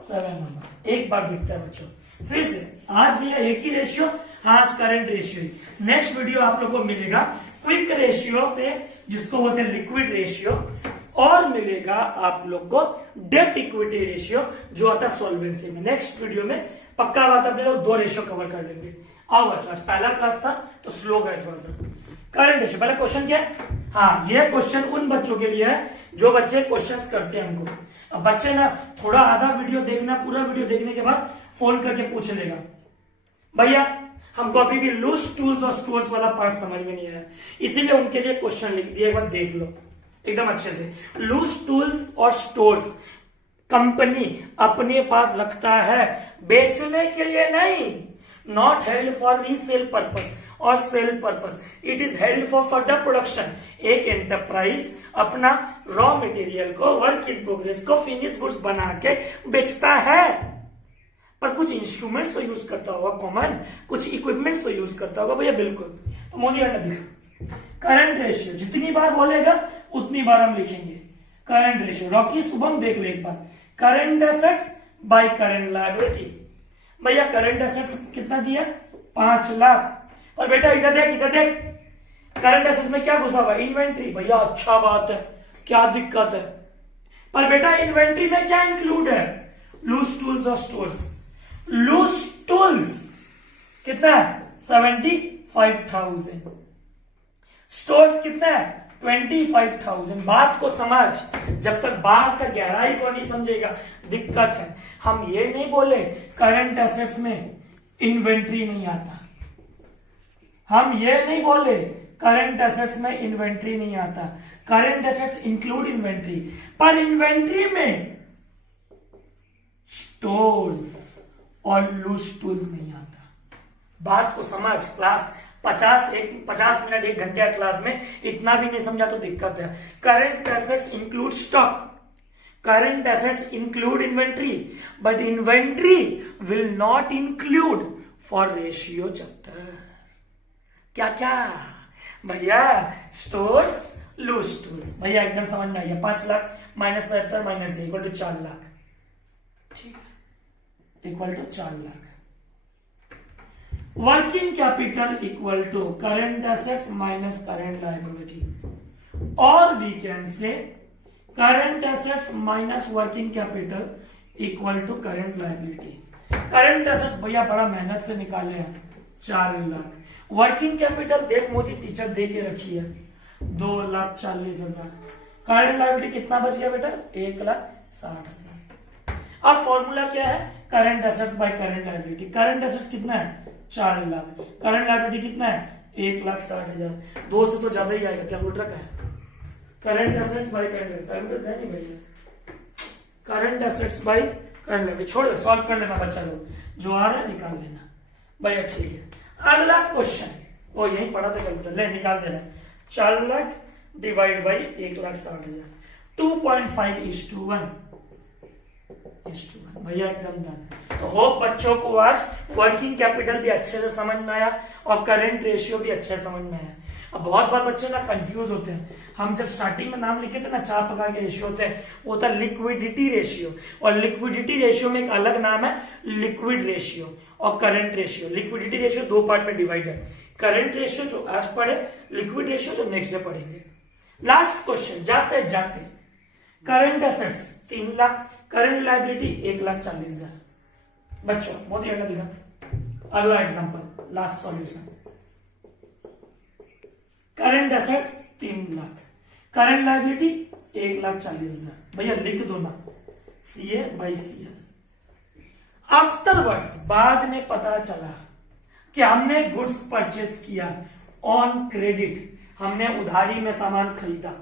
7 नंबर, एक बार दिखता है बच्चों। फिर से आज भी एक ही रेशियो, आज करंट रेशियो। नेक्स्ट वीडियो आप लोग को मिलेगा क्विक रेशियो पे, जिसको बोलते हैं लिक्विड रेशियो, और मिलेगा आप लोग को डेट इक्विटी रेशियो, जो आता है सॉल्वेंसी में। नेक्स्ट वीडियो में पक्का बात अपने लोग 2 रेशियो कवर कर लेंगे। आओ अच्छा, पहला क्लास था तो स्लो गए थोड़ा सा। करंट रेशियो, पहला क्वेश्चन क्या है? हाँ, ये क्वेश्चन उन बच्चों के लिए है जो बच्चे क्वेश्चंस करते हैं हमको। अब बच्चे ना थोड़ा आधा वीडियो देखना, पूरा वीडियो देखने के बाद फोन करके पूछ लेगा भैया हमको अभी भी लूज टूल्स और स्टोर्स वाला पार्ट समझ में नहीं आया, इसीलिए उनके लिए क्वेश्चन लिख दिया, एक बार देख लो एकदम अच्छे से। लूज टूल्स और स्टोर्स कंपनी अपने पास रखता है, बेचने के लिए नहीं, not held for resale purpose और sale purpose, it is held for further production. एक एंटरप्राइज अपना रॉ मटेरियल को, वर्क इन प्रोग्रेस को, फिनिश गुड्स बना के बेचता है, पर कुछ इंस्ट्रूमेंट्स तो यूज करता होगा कॉमन, कुछ इक्विपमेंट्स तो यूज करता होगा भैया, बिल्कुल। तो मोदी ने दिखा करंट रेशियो, जितनी बार बोलेगा उतनी बार हम लिखेंगे करंट रेशियो। रॉकी शुभम देख ले एक बार, current assets by current liability. भैया करंट एसेट्स कितना दिया? 5 लाख। और बेटा इधर देख, इधर देख, करंट एसेट्स में क्या घुसा हुआ? इन्वेंट्री। भैया अच्छा बात है, क्या दिक्कत है? पर बेटा इन्वेंट्री में क्या इंक्लूड है? लूज टूल्स और स्टोर्स। लूज टूल्स कितना है? 75,000। स्टोर्स कितना है? 25,000। बात को समझ, जब तक बात का गहराई को नहीं समझेगा दिक्कत है। हम ये नहीं बोले करंट एसेट्स में इन्वेंट्री नहीं आता, हम ये नहीं बोले करंट एसेट्स में इन्वेंट्री नहीं आता, करंट एसेट्स इंक्लूड इन्वेंट्री, पर इन्वेंट्री में स्टोर्स और लूज टूल्स नहीं आता। बात को समझ। क्लास 50 मिनट 1 घंटे का क्लास में इतना भी नहीं समझा तो दिक्कत है। Current assets include stock, current assets include inventory, but inventory will not include for ratio chapter. क्या क्या भैया? Stores, loose stores. भैया एकदम समझ में आइए। 5 lakh minus 75 minus equal to 4 lakh, ठीक है, equal to 4 lakh. Working capital equal to current assets minus current liability, और we can say current assets minus working capital equal to current liability. Current assets भैया बड़ा मेहनत से निकाले हैं 4 लाख। वर्किंग कैपिटल देख मोदी टीचर दे के रखी है 2,40,000। करंट लायबिलिटी कितना बच गया बेटा? 1,60,000। अब फॉर्मूला क्या है? Current assets by current liability. Current assets कितना है? 4 लाख। करंट लायबिलिटी कितना है? 1,60,000। 2 से तो ज्यादा ही आएगा, क्या बोल रखा है? करंट एसेट्स बाय करंट नहीं भैया, current assets by current liability. छोड़ दे, सॉल्व कर लेना बच्चा लोग, जो आ रहा है निकाल लेना भैया, ठीक है। अगला क्वेश्चन, वो यही पढ़ा था कैलकुलेटर, ले निकाल देना। 4 लाख डिवाइड बाई 1,60,000, 2.5:1 भैया एकदम डन। तो होप बच्चों को आज वर्किंग कैपिटल भी अच्छे से समझ में आया और करंट रेशियो भी अच्छे से समझ में आया। अब बहुत बार बच्चे ना कंफ्यूज होते हैं। हम जब स्टार्टिंग में नाम लिखे थे ना 4 प्रकार के रेशियो होते हैं, वो होता है लिक्विडिटी रेशियो, और लिक्विडिटी रेशियो में एक अलग नाम है लिक्विड रेशियो और current ratio. Liquidity ratio 2 part में डिवाइड है, करंट रेशियो जो आज पढ़े, लिक्विड रेशियो जो नेक्स्ट डे पढ़ेंगे। लास्ट क्वेश्चन जाते जाते, current assets 3 lakh, current liability 1,40,000। बच्चों मोदी अंडा दिखा। अगला example, last solution. Current assets 3 lakh, current liability 1,40,000। भैया लिख दो ना, CA बाई CL। आफ्टरवर्ड्स बाद में पता चला कि हमने गुड्स परचेस किया ऑन क्रेडिट, हमने उधारी में सामान खरीदा,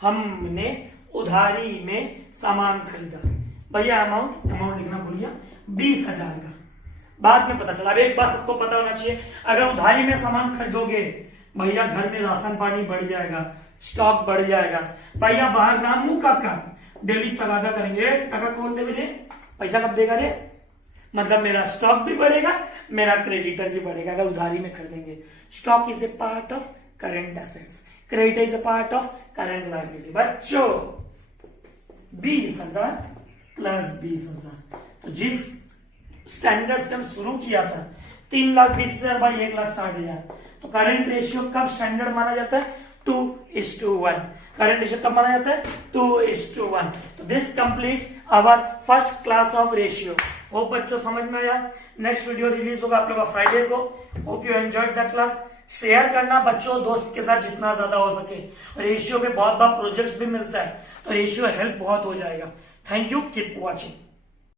हमने उधारी में सामान खरीदा। भैया अमाउंट लिखना भूलिए, 20,000 का। बाद में पता चला। अब एक बात सबको पता होना चाहिए, अगर उधारी में सामान खरीदोगे भैया घर में राशन पानी बढ़ जाएगा, स्टॉक बढ़ जाएगा। भैया बाहर रामू काका डेली तगादा करेंगे, टका कौन दे मुझे पैसा, कब देगा रे? मतलब मेरा स्टॉक भी बढ़ेगा, मेरा क्रेडिटर भी बढ़ेगा अगर उधारी में खरीदेंगे। Stock is a part of current assets, credit is a part of current liability. बच्चों 20,000 प्लस 20,000, तो जिस स्टैंडर्ड से हम शुरू किया था 3,20,000 बाई 1,60,000, तो करंट रेशियो कब स्टैंडर्ड माना जाता है? 2:1। करंट रेशियो कब माना जाता है? 2:1। तो this complete our first class of ratio. Hope बच्चों समझ में आया। नेक्स्ट वीडियो रिलीज होगा आप लोगों का फ्राइडे को। Hope you enjoyed the class. Share करना बच्चों दोस्त के साथ जितना ज्यादा हो सके। रेशियो पे बहुत बार प्रोजेक्ट्स भी मिलता है, तो रेशियो हेल्प बहुत हो जाएगा। Thank you, keep watching.